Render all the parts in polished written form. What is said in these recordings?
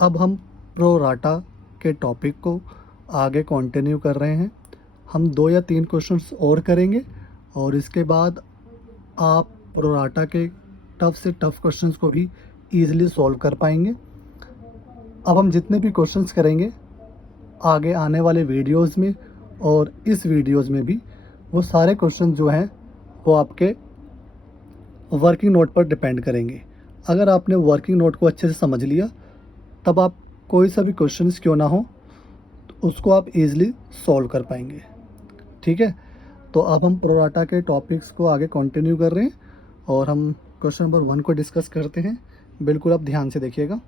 अब हम pro rata के टॉपिक को आगे कंटिन्यू कर रहे हैं। हम 2 या 3 क्वेश्चंस और करेंगे और इसके बाद आप प्रो राटा के टफ़ से टफ़ क्वेश्चंस को भी ईज़िली सॉल्व कर पाएंगे। अब हम जितने भी क्वेश्चंस करेंगे आगे आने वाले वीडियोस में और इस वीडियोस में भी, वो सारे क्वेश्चन जो हैं वो आपके वर्किंग नोट पर डिपेंड करेंगे। अगर आपने वर्किंग नोट को अच्छे से समझ लिया, तब आप कोई सा भी क्वेश्चंस क्यों ना हो तो उसको आप ईज़िली सॉल्व कर पाएंगे। ठीक है, तो अब हम प्रो राटा के टॉपिक्स को आगे कंटिन्यू कर रहे हैं और हम क्वेश्चन नंबर 1 को डिस्कस करते हैं। बिल्कुल आप ध्यान से देखिएगा।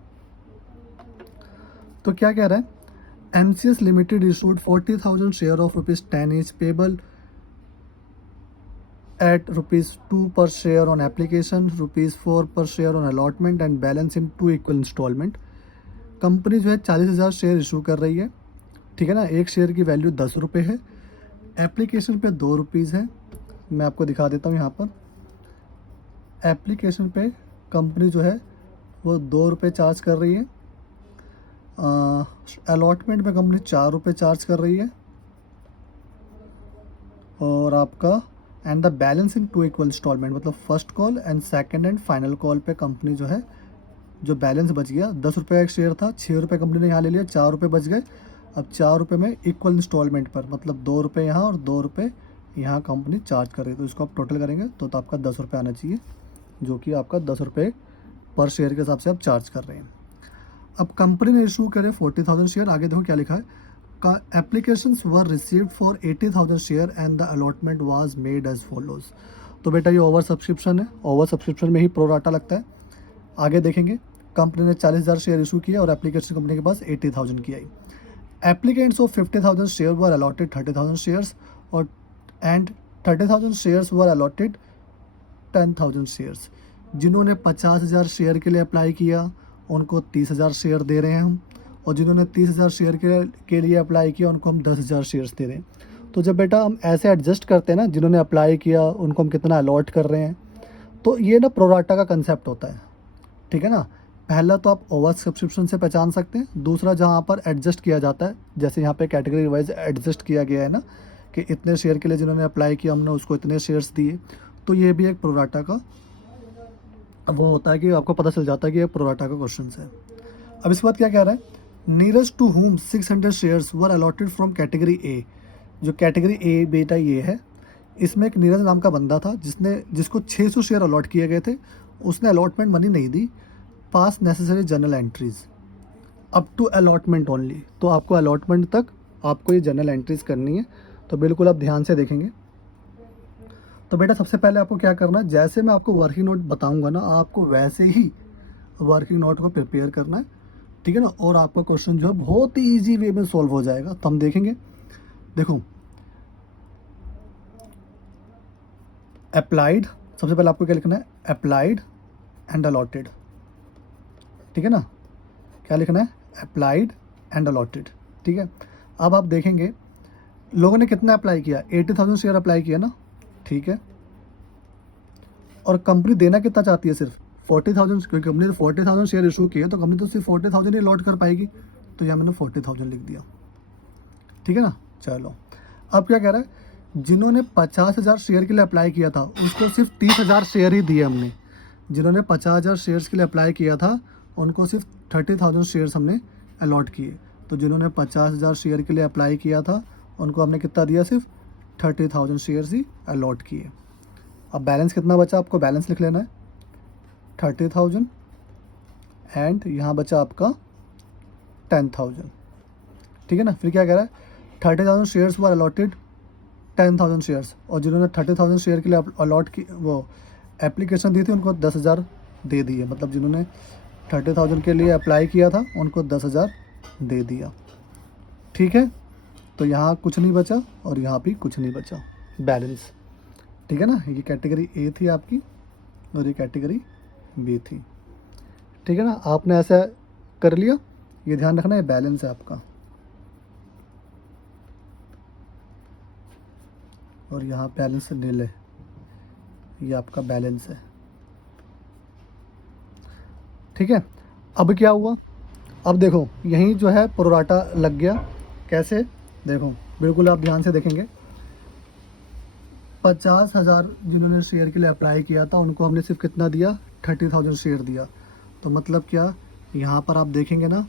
तो क्या कह रहा है, MCS limited issued 40,000 share of ₹10 each payable at ₹2 per share on application, ₹4 per share on allotment and balance in 2 equal installment। Company जो है 40,000 शेयर इशू कर रही है। ठीक है ना, एक शेयर की वैल्यू 10 रुपये है। एप्लीकेशन पे 2 रुपीज़ है। मैं आपको दिखा देता हूँ यहाँ पर। एप्लीकेशन पे कंपनी जो है वो 2 रुपये चार्ज कर रही है। अलॉटमेंट पे कंपनी 4 रुपये चार्ज कर रही है। और आपका and the balance in 2 equal instalment, मतलब first call and second and final call पे कंपनी जो है, जो बैलेंस बच गया 10 रुपये एक शेयर था, 6 रुपये कंपनी ने यहाँ ले लिया, 4 रुपये बच गए। अब 4 रुपये में इक्वल इंस्टॉलमेंट पर, मतलब 2 रुपये यहाँ और 2 रुपये यहाँ कंपनी चार्ज कर रही है। तो इसको आप टोटल करेंगे तो आपका 10 रुपये आना चाहिए, जो कि आपका 10 रुपये पर शेयर के हिसाब से आप चार्ज कर रहे हैं। अब कंपनी ने इशू करे 40,000 शेयर। आगे देखो क्या लिखा है, का applications were received for 80,000 share and the allotment was made as follows. तो बेटा ये ओवर सब्सक्रिप्शन है, ओवर सब्सक्रिप्शन में ही प्रो राटा लगता है। आगे देखेंगे, कंपनी ने 40,000 शेयर इशू किया और एप्लीकेशन कंपनी के पास 80,000 की आई। Applicants of 50,000 share were allotted 30,000 shares और and 30,000 shares were allotted 10,000 shares. जिन्होंने 50,000 शेयर के लिए अप्लाई किया उनको 30,000 शेयर दे रहे हैं हम, और जिन्होंने 30,000 शेयर के लिए अप्लाई किया उनको हम 10,000 शेयर्स दे रहे हैं। तो जब बेटा हम ऐसे एडजस्ट करते हैं ना, जिन्होंने अप्लाई किया उनको हम कितना अलॉट कर रहे हैं, तो ये ना प्रोराटा का कंसेप्ट होता है। ठीक है ना, पहला तो आप ओवर सब्सक्रिप्शन से पहचान सकते हैं, दूसरा जहाँ पर एडजस्ट किया जाता है, जैसे यहाँ पे कैटेगरी वाइज एडजस्ट किया गया है ना, कि इतने शेयर के लिए जिन्होंने अप्लाई किया हमने उसको इतने शेयर्स दिए। तो ये भी एक प्रोराटा का वो होता है कि आपको पता चल जाता है कि ये प्रोराटा का क्वेश्चन है। अब इसके बाद क्या कह रहा है, nearest to home 600 shares were allotted from category A. जो कैटेगरी ए बेटा ये है, इसमें एक नीरज नाम का बंदा था जिसको 600 शेयर अलॉट किए गए थे। उसने अलॉटमेंट मनी नहीं दी। Pass necessary journal entries up to allotment only. तो आपको अलॉटमेंट तक आपको ये जर्नल एंट्रीज करनी है। तो बिल्कुल आप ध्यान से देखेंगे। तो बेटा सबसे पहले आपको क्या करना है, जैसे मैं आपको वर्किंग नोट बताऊंगा ना, आपको वैसे ही वर्किंग नोट को प्रिपेयर करना है। ठीक है ना, और आपका क्वेश्चन जो है बहुत ही ईजी वे में सॉल्व हो जाएगा। तो हम देखेंगे, देखो अप्लाइड, सबसे पहले आपको क्या लिखना है, अप्लाइड एंड अलॉटेड। ठीक है ना, क्या लिखना है, अप्लाइड एंड अलॉटेड। ठीक है, अब आप देखेंगे लोगों ने कितना अप्लाई किया, 80,000 शेयर अप्लाई किया ना। ठीक है, और कंपनी देना कितना चाहती है, सिर्फ 40,000, क्योंकि कंपनी ने 40,000 शेयर इशू किए तो कंपनी तो सिर्फ 40,000 ही लॉट कर पाएगी। तो यहाँ मैंने 40,000 लिख दिया। ठीक है ना, चलो अब क्या कह रहा है, जिन्होंने 50,000 शेयर के लिए अप्लाई किया था उसको सिर्फ 30,000 शेयर ही दिए हमने। जिन्होंने 50,000 शेयर्स के लिए अप्लाई किया था उनको सिर्फ 30,000 शेयर्स हमने अलॉट किए। तो जिन्होंने 50,000 शेयर के लिए अप्लाई किया था उनको हमने कितना दिया, सिर्फ 30,000 शेयर्स ही अलॉट किए। अब बैलेंस कितना बचा, आपको बैलेंस लिख लेना है 30,000 एंड यहाँ बचा आपका 10,000। ठीक है ना, फिर क्या कह रहा है, 30,000 शेयर्स वर अलॉटेड 10,000 शेयर्स, और जिन्होंने 30,000 शेयर के लिए अलॉट की वो एप्लीकेशन दी थी उनको 10,000 दे दिए। मतलब जिन्होंने 30,000 के लिए अप्लाई किया था उनको 10,000 दे दिया। ठीक है, तो यहाँ कुछ नहीं बचा और यहाँ भी कुछ नहीं बचा, बैलेंस। ठीक है ना, ये कैटेगरी ए थी आपकी और ये कैटेगरी बी थी। ठीक है ना, आपने ऐसा कर लिया, ये ध्यान रखना है बैलेंस है आपका, और यहाँ बैलेंस नील है, ये आपका बैलेंस है। ठीक है, अब क्या हुआ, अब देखो यहीं जो है प्रोराटा लग गया। कैसे? देखो बिल्कुल आप ध्यान से देखेंगे, 50,000 जिन्होंने शेयर के लिए अप्लाई किया था उनको हमने सिर्फ कितना दिया, 30,000 शेयर दिया। तो मतलब क्या, यहाँ पर आप देखेंगे ना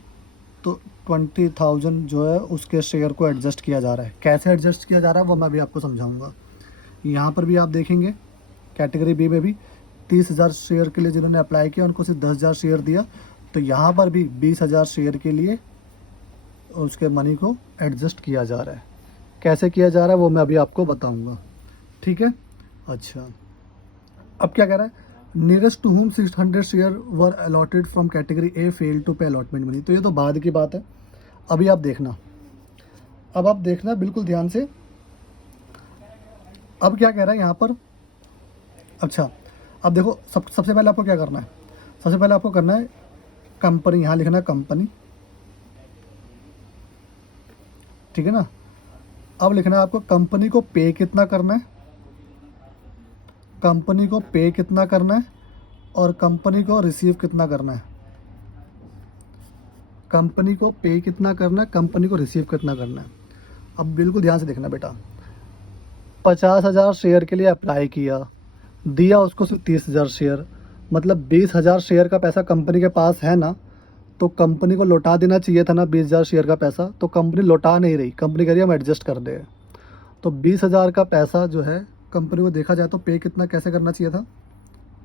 तो 20,000 जो है उसके शेयर को एडजस्ट किया जा रहा है। कैसे एडजस्ट किया जा रहा है वो मैं भी आपको समझाऊंगा। यहाँ पर भी आप देखेंगे कैटेगरी बी में भी 30,000 शेयर के लिए जिन्होंने अप्लाई किया उनको सिर्फ 10,000 शेयर दिया। तो यहाँ पर भी 20,000 शेयर के लिए उसके मनी को एडजस्ट किया जा रहा है। कैसे किया जा रहा है वो मैं अभी आपको बताऊंगा, ठीक है। अच्छा, अब क्या कह रहा है, nearest to home 600 share were allotted from category A fail to pay allotment money. तो ये तो बाद की बात है, अभी आप देखना, अब आप देखना बिल्कुल ध्यान से। अब क्या कह रहा है यहाँ पर, अच्छा अब देखो सबसे पहले आपको क्या करना है, सबसे पहले आपको करना है कंपनी, यहाँ लिखना है कंपनी, ठीक है ना। अब लिखना है आपको कंपनी को पे कितना करना है, कंपनी को पे कितना करना है और कंपनी को रिसीव कितना करना है। कंपनी को पे कितना करना है, कंपनी को रिसीव कितना करना है। अब बिल्कुल ध्यान से देखना बेटा, 50,000 शेयर के लिए अप्लाई किया, दिया उसको सिर्फ 30,000 शेयर, मतलब 20,000 शेयर का पैसा कंपनी के पास है ना, तो कंपनी को लौटा देना चाहिए था ना 20,000 शेयर का पैसा। तो कंपनी लौटा नहीं रही, कंपनी कह रही है हम एडजस्ट कर दे। तो 20,000 का पैसा जो है कंपनी को देखा जाए तो पे कितना कैसे करना चाहिए था,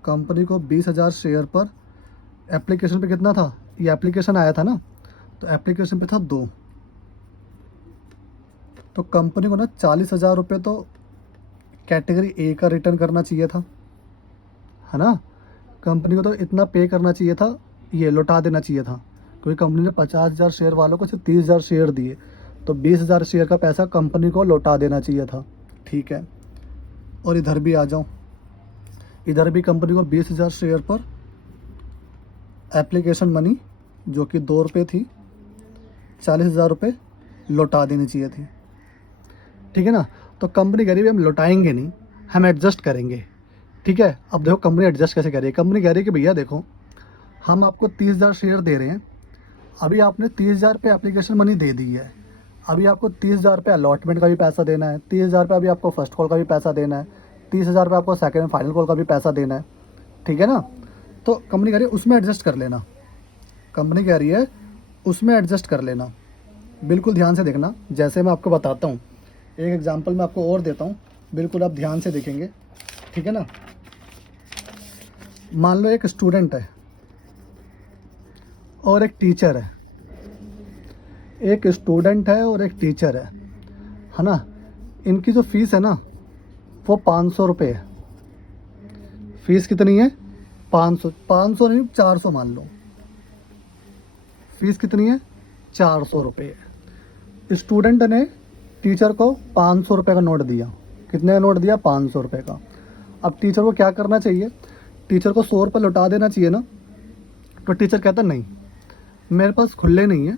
कंपनी को 20,000 शेयर पर एप्लीकेशन पे कितना था, ये एप्लीकेशन आया था ना, तो एप्लीकेशन पे था 2, तो कंपनी को ना 40,000 रुपये तो कैटेगरी ए का रिटर्न करना चाहिए था, है ना। कंपनी को तो इतना पे करना चाहिए था, ये लौटा देना चाहिए था, क्योंकि कंपनी ने 50,000 शेयर वालों को सिर्फ 30,000 शेयर दिए, तो 20,000 शेयर का पैसा कंपनी को लौटा देना चाहिए था, ठीक है। और इधर भी आ जाऊँ, इधर भी कंपनी को 20,000 शेयर पर एप्लीकेशन मनी जो कि 2 रुपये थी, 40,000 रुपये लौटा देनी चाहिए थी, ठीक है ना। तो कंपनी कह रही है हम लौटाएंगे नहीं, हम एडजस्ट करेंगे, ठीक है। अब देखो कंपनी एडजस्ट कैसे कह रही है, कंपनी कह रही है कि भैया देखो हम आपको 30,000 शेयर दे रहे हैं, अभी आपने 30,000 पे एप्लीकेशन मनी दे दी है, अभी आपको 30,000 पे अलॉटमेंट का भी पैसा देना है, 30,000 पे अभी आपको फर्स्ट कॉल का भी पैसा देना है, 30,000 पे आपको सेकंड एंड फाइनल कॉल का भी पैसा देना है, ठीक है ना। तो कंपनी कह रही है उसमें एडजस्ट कर लेना, कंपनी कह रही है उसमें एडजस्ट कर लेना। बिल्कुल ध्यान से देखना, जैसे मैं आपको बताता हूँ, एक एग्जांपल मैं आपको और देता हूँ, बिल्कुल आप ध्यान से देखेंगे, ठीक है ना। मान लो एक स्टूडेंट है और एक टीचर है, एक स्टूडेंट है और एक टीचर है ना। इनकी जो फीस है ना वो 500 रुपये है। फीस कितनी है, 500, 500 नहीं 400 मान लो, फीस कितनी है, 400 रुपये है। स्टूडेंट ने टीचर को 500 रुपये का नोट दिया, कितने का नोट दिया, 500 रुपये का। अब टीचर को क्या करना चाहिए, टीचर को 100 रुपये लौटा देना चाहिए ना। तो टीचर कहता नहीं मेरे पास खुले नहीं है,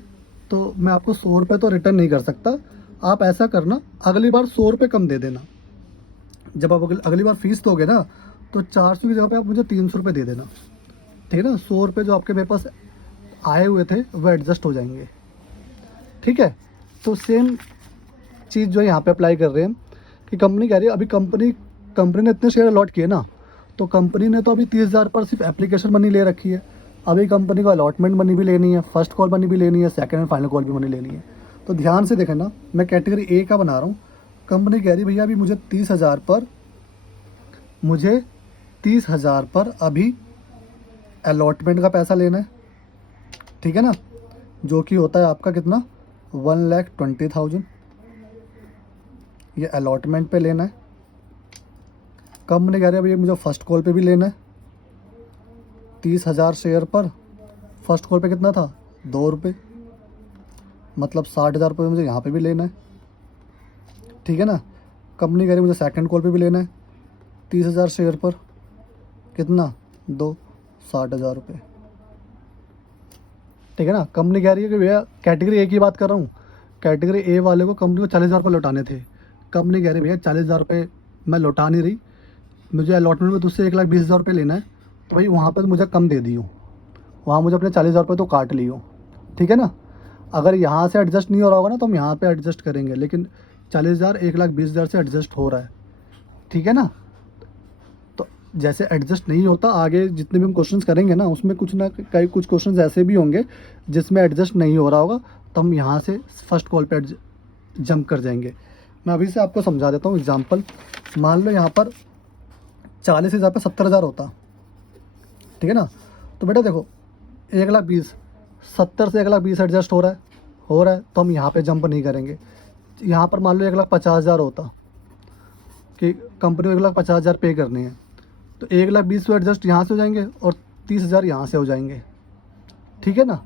तो मैं आपको 100 रुपये तो रिटर्न नहीं कर सकता, आप ऐसा करना अगली बार 100 रुपये कम दे देना, जब आप अगली बार फीस दोगे ना तो 400 की जगह पे आप मुझे 300 रुपये दे देना, ठीक है ना। 100 रुपये जो आपके मेरे पास आए हुए थे वो एडजस्ट हो जाएंगे, ठीक है। तो सेम चीज़ जो है यहाँ पे अप्लाई कर रहे हैं कि कंपनी कह रही है अभी कंपनी ने इतने शेयर अलॉट किए ना, तो कंपनी ने तो अभी 30,000 पर सिर्फ एप्लीकेशन मनी ले रखी है, अभी कंपनी को अलॉटमेंट मनी भी लेनी है, फर्स्ट कॉल मनी भी लेनी है, सेकंड एंड फाइनल कॉल भी मनी लेनी है। तो ध्यान से देखना, मैं कैटेगरी ए का बना रहा हूँ, कंपनी कह रही भैया अभी मुझे 30,000 पर अभी अलॉटमेंट का पैसा लेना है, ठीक है ना, जो कि होता है आपका कितना, 1,20,000, ये अलॉटमेंट पे लेना है। कंपनी कह रही है भैया मुझे फर्स्ट कॉल पे भी लेना है, 30,000 शेयर पर फर्स्ट कॉल पे कितना था, 2 रुपये, मतलब 60,000 रुपये मुझे यहाँ पे भी लेना है, ठीक है ना। कंपनी कह रही है मुझे सेकंड कॉल पे भी लेना है, 30,000 शेयर पर कितना, 2, 60,000 रुपये, ठीक है ना। कंपनी कह रही है कि भैया कैटेगरी ए की बात कर रहा हूँ, कैटेगरी ए वाले को कंपनी को 40,000 रुपये लौटाने थे, कंपनी कह रही है भैया 40,000 रुपये मैं लौटा नहीं रही, मुझे अलॉटमेंट में तुझसे 1,20,000 रुपये लेना है, तो भाई वहाँ पर मुझे कम दे दियो, वहाँ मुझे अपने 40,000 रुपये तो काट लियो, ठीक है ना। अगर यहाँ से एडजस्ट नहीं हो रहा होगा ना तो हम यहाँ पे एडजस्ट करेंगे, लेकिन 40,000 1,20,000 से एडजस्ट हो रहा है, ठीक है ना। तो जैसे एडजस्ट नहीं होता, आगे जितने भी हम क्वेश्चंस करेंगे ना उसमें कुछ ना कई कुछ क्वेश्चंस ऐसे भी होंगे जिसमें एडजस्ट नहीं हो रहा होगा, तो हम यहाँ से फर्स्ट कॉल पे जंप कर जाएंगे। मैं अभी से आपको समझा देता हूँ एग्जाम्पल। मान लो यहाँ पर 40,000 पे 70,000 होता, ठीक है ना। तो बेटा देखो 1,20,000, 70 से 1,20,000 एडजस्ट हो रहा है, तो हम यहाँ पे जंप नहीं करेंगे। यहाँ पर मान लो 1,50,000 होता कि कंपनी को 1,50,000 पे करनी है, तो 1,20,000 तो एडजस्ट यहाँ से हो जाएंगे और 30,000 यहाँ से हो जाएंगे, ठीक है ना।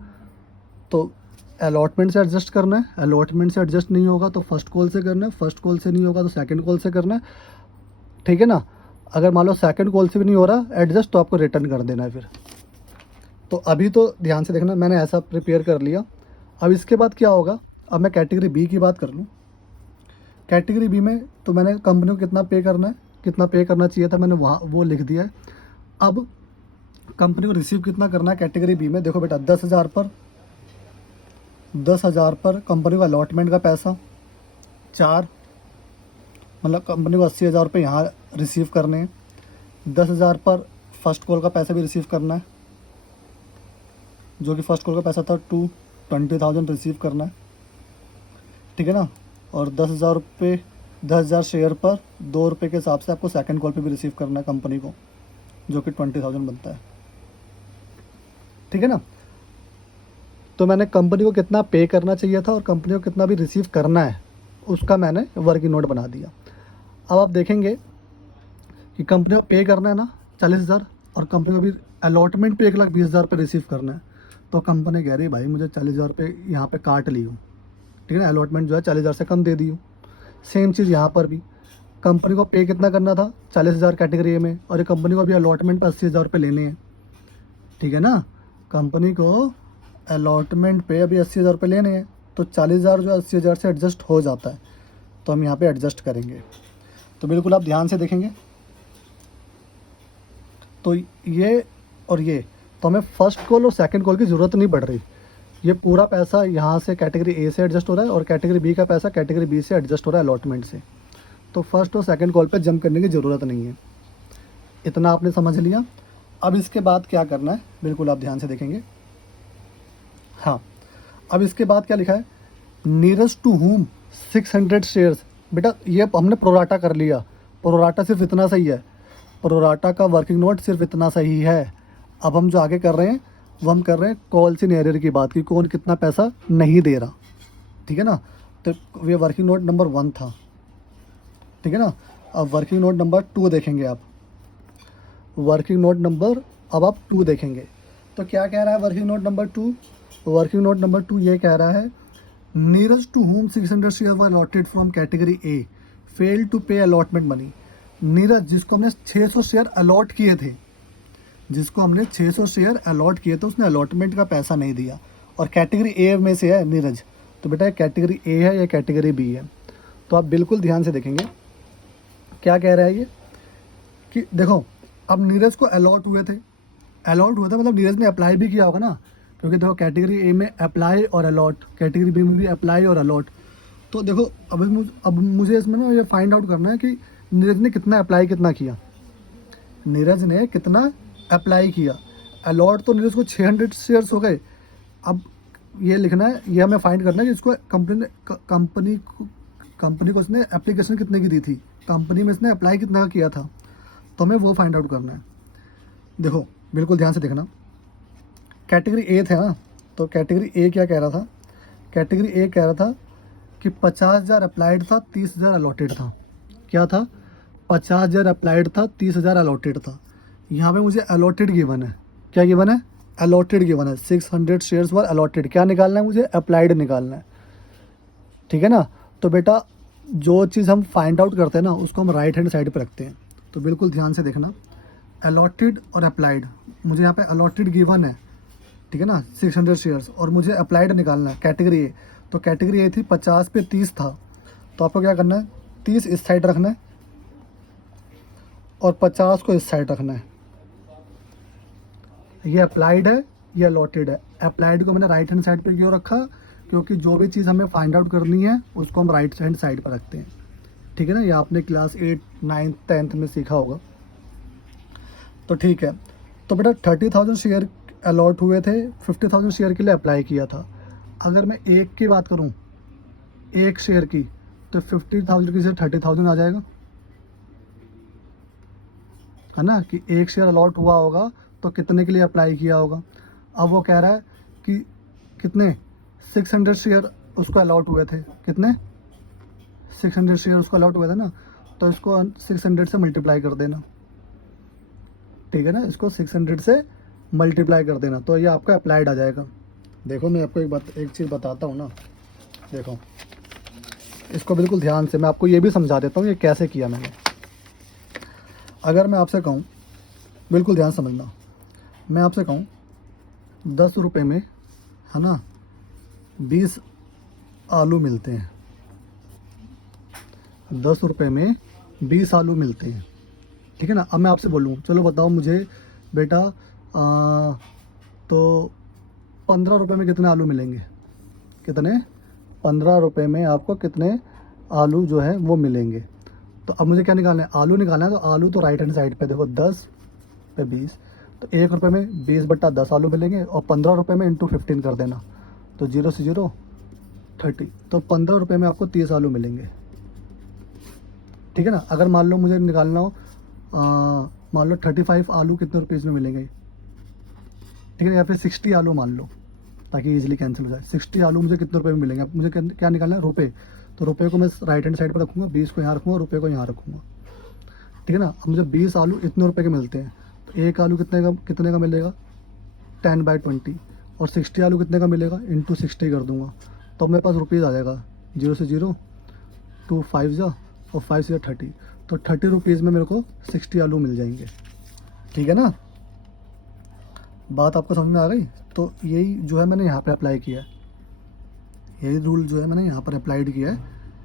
तो अलॉटमेंट से एडजस्ट करना है, अलॉटमेंट से एडजस्ट नहीं होगा तो फर्स्ट कॉल से करना है, फर्स्ट कॉल से नहीं होगा तो सेकंड कॉल से करना है, ठीक है ना। अगर मान लो सेकंड कॉल से भी नहीं हो रहा एडजस्ट तो आपको रिटर्न कर देना है फिर। तो अभी तो ध्यान से देखना, मैंने ऐसा प्रिपेयर कर लिया। अब इसके बाद क्या होगा, अब मैं कैटेगरी बी की बात कर लूँ। कैटेगरी बी में तो मैंने कंपनी को कितना पे करना है, कितना पे करना चाहिए था, मैंने वहाँ वो लिख दिया है। अब कंपनी को रिसीव कितना करना है कैटेगरी बी में, देखो बेटा 10,000 पर कंपनी को अलॉटमेंट का पैसा 4, मतलब कंपनी को 80,000 रुपये यहाँ रिसीव करने हैं। 10,000 पर फर्स्ट कॉल का पैसा भी रिसीव करना है, जो कि फर्स्ट कॉल का पैसा था 20,000 रिसीव करना है, ठीक है ना। और 10,000 रुपये, 10,000 शेयर पर 2 रुपये के हिसाब से आपको सेकंड कॉल पे भी रिसीव करना है कंपनी को, जो कि 20,000 बनता है, ठीक है ना। तो मैंने कंपनी को कितना पे करना चाहिए था और कंपनी को कितना भी रिसीव करना है उसका मैंने वर्किंग नोट बना दिया। अब आप देखेंगे कि कंपनी को पे करना है ना 40,000 और कंपनी को भी अलॉटमेंट पे 1,20,000 पे रिसीव करना है। तो कंपनी कह रही है भाई मुझे 40,000 रुपये यहाँ पे काट ली हूँ, ठीक है ना, अलॉटमेंट जो है 40,000 से कम दे दी हूँ। सेम चीज़ यहाँ पर भी, कंपनी को पे कितना करना था 40,000 कैटेगरी ए में, और ये कंपनी को अभी अलॉटमेंट पर 80,000 रुपये लेने हैं, ठीक है ना। कंपनी को अलॉटमेंट पे अभी 80,000 रुपये लेने हैं, तो 40,000 जो 80,000 से एडजस्ट हो जाता है, तो हम यहाँ पे एडजस्ट करेंगे। तो बिल्कुल आप ध्यान से देखेंगे, तो ये और ये, तो हमें फर्स्ट कॉल और सेकंड कॉल की ज़रूरत नहीं पड़ रही। ये पूरा पैसा यहाँ से कैटेगरी ए से एडजस्ट हो रहा है और कैटेगरी बी का पैसा कैटेगरी बी से एडजस्ट हो रहा है अलॉटमेंट से। तो फर्स्ट और सेकंड कॉल पे जंप करने की ज़रूरत नहीं है। इतना आपने समझ लिया। अब इसके बाद क्या करना है, बिल्कुल आप ध्यान से देखेंगे। हाँ, अब इसके बाद क्या लिखा है, नीयरेस्ट टू होम 600 शेयर्स। बेटा ये हमने प्रोराटा कर लिया, प्रोराटा सिर्फ इतना सही है, प्रोराटा का वर्किंग नोट सिर्फ इतना सही है। अब हम जो आगे कर रहे हैं वो हम कर रहे हैं कॉल्स इन एरियर की बात, कि कौन कितना पैसा नहीं दे रहा, ठीक है ना। तो ये वर्किंग नोट नंबर 1 था, ठीक है ना। अब वर्किंग नोट नंबर 2 देखेंगे आप, वर्किंग नोट नंबर अब आप 2 देखेंगे तो क्या कह रहा है working note number 2। Working note number 2 ये कह रहा है, nearest to home 600 share were allotted from category A fail to pay allotment money. Nearest जिसको हमने 600 शेयर अलॉट किए थे, जिसको हमने 600 शेयर अलॉट किए थे उसने अलॉटमेंट का पैसा नहीं दिया, और कैटेगरी ए में से है नीरज। तो बेटा कैटेगरी ए है या कैटेगरी बी है, तो आप बिल्कुल ध्यान से देखेंगे क्या कह रहा है ये, कि देखो अब नीरज को अलॉट हुए थे, मतलब नीरज ने अप्लाई भी किया होगा ना, क्योंकि देखो कैटेगरी ए में अप्लाई और अलॉट, कैटेगरी बी में भी अप्लाई और अलॉट। तो देखो अब मुझे इसमें ना ये फाइंड आउट करना है कि नीरज ने कितना अप्लाई कितना किया, नीरज ने कितना अप्लाई किया। अलॉट तो नीरज को 600 शेयर्स हो गए। अब ये लिखना है, ये हमें फाइंड करना है कि इसको कंपनी को इसने एप्लीकेशन कितने की दी थी, कंपनी में इसने अप्लाई कितना का किया था, तो हमें वो फाइंड आउट करना है। देखो बिल्कुल ध्यान से देखना, कैटेगरी ए था ना, तो कैटेगरी ए क्या कह रहा था, कैटेगरी ए कह रहा था कि 50,000 अप्लाइड था, 30,000 अलॉटेड था। क्या था, 50,000 अप्लाइड था, 30,000 अलॉटेड था। यहाँ पे मुझे अलॉटेड गिवन है, क्या गिवन है, अलॉटेड गिवन है, 600 शेयर्स वर अलॉटेड। क्या निकालना है मुझे, अप्लाइड निकालना है, ठीक है ना। तो बेटा जो चीज़ हम फाइंड आउट करते हैं ना उसको हम राइट हैंड साइड पे रखते हैं। तो बिल्कुल ध्यान से देखना, अलॉटेड और अप्लाइड, मुझे यहाँ पे अलॉटेड गिवन है, ठीक है ना 600 शेयर्स, और मुझे अप्लाइड निकालना है कैटेगरी ए। तो कैटेगरी ए थी 50 पे 30 था, तो आपको क्या करना है 30 इस साइड रखना है और 50 को इस साइड रखना है। ये अप्लाइड है ये अलॉटेड है। अप्लाइड को मैंने राइट हैंड साइड पे क्यों रखा, क्योंकि जो भी चीज़ हमें फाइंड आउट करनी है उसको हम राइट हैंड साइड पर रखते हैं, ठीक है ना। ये आपने क्लास 8, 9th, 10th में सीखा होगा। तो ठीक है, तो बेटा 30,000 शेयर अलॉट हुए थे, 50,000 शेयर के लिए अप्लाई किया था। अगर मैं एक की बात करूं, एक शेयर की, तो 50,000 की से 30,000 आ जाएगा, है ना, कि एक शेयर अलॉट हुआ होगा तो कितने के लिए अप्लाई किया होगा। अब वो कह रहा है कि कितने 600 शेयर उसको अलॉट हुए थे, कितने 600 शेयर उसको अलॉट हुए थे ना, तो इसको 600 से मल्टीप्लाई कर देना, ठीक है ना, इसको 600 से मल्टीप्लाई कर देना, तो ये आपका अप्लाइड आ जाएगा। देखो मैं आपको एक चीज़ बताता हूँ ना, देखो इसको बिल्कुल ध्यान से, मैं आपको ये भी समझा देता हूँ ये कैसे किया मैंने। अगर मैं आपसे कहूँ, बिल्कुल ध्यान समझना, मैं आपसे कहूँ 10 रुपये में, है ना, 20 आलू मिलते हैं, 10 रुपये में 20 आलू मिलते हैं, ठीक है ना। अब मैं आपसे बोलूँ, चलो बताओ मुझे बेटा, तो 15 रुपये में कितने आलू मिलेंगे, कितने, 15 रुपये में आपको कितने आलू जो है वो मिलेंगे। तो अब मुझे क्या निकालना है, आलू निकालना है। तो आलू तो राइट हैंड साइड पे देखो, 10 पे 20, तो 1 रुपये में 20/10 आलू मिलेंगे, और 15 रुपये में इंटू 15 कर देना, तो 0 से 0 30, तो 15 रुपये में आपको 30 आलू मिलेंगे, ठीक है ना। अगर मान लो मुझे निकालना हो, मान लो 35 आलू कितने रुपीज़ में मिलेंगे, ठीक है, या फिर 60 आलू मान लो, ताकि इजीली कैंसिल हो जाए। 60 आलू मुझे कितने रुपए में मिलेंगे, अब मुझे क्या निकालना है, रुपए। तो रुपए को मैं राइट हैंड साइड पर रखूँगा, 20 को यहाँ रखूँगा, रुपये को यहाँ रखूँगा, ठीक है ना। अब मुझे 20 आलू इतने रुपए के मिलते हैं, तो एक आलू कितने का मिलेगा, 10/20, और 60 आलू कितने का मिलेगा, इंटू 60 कर दूँगा, तो मेरे पास रुपीज़ आ जाएगा, 0 से 0, 2 5 जा, और 5 से 30, तो 30 रुपीज़ में मेरे को 60 आलू मिल जाएंगे, ठीक है ना। बात आपको समझ में आ गई। तो यही जो है मैंने यहाँ पे अप्लाई किया है, यही रूल जो है मैंने यहाँ पर अप्लाइड किया है।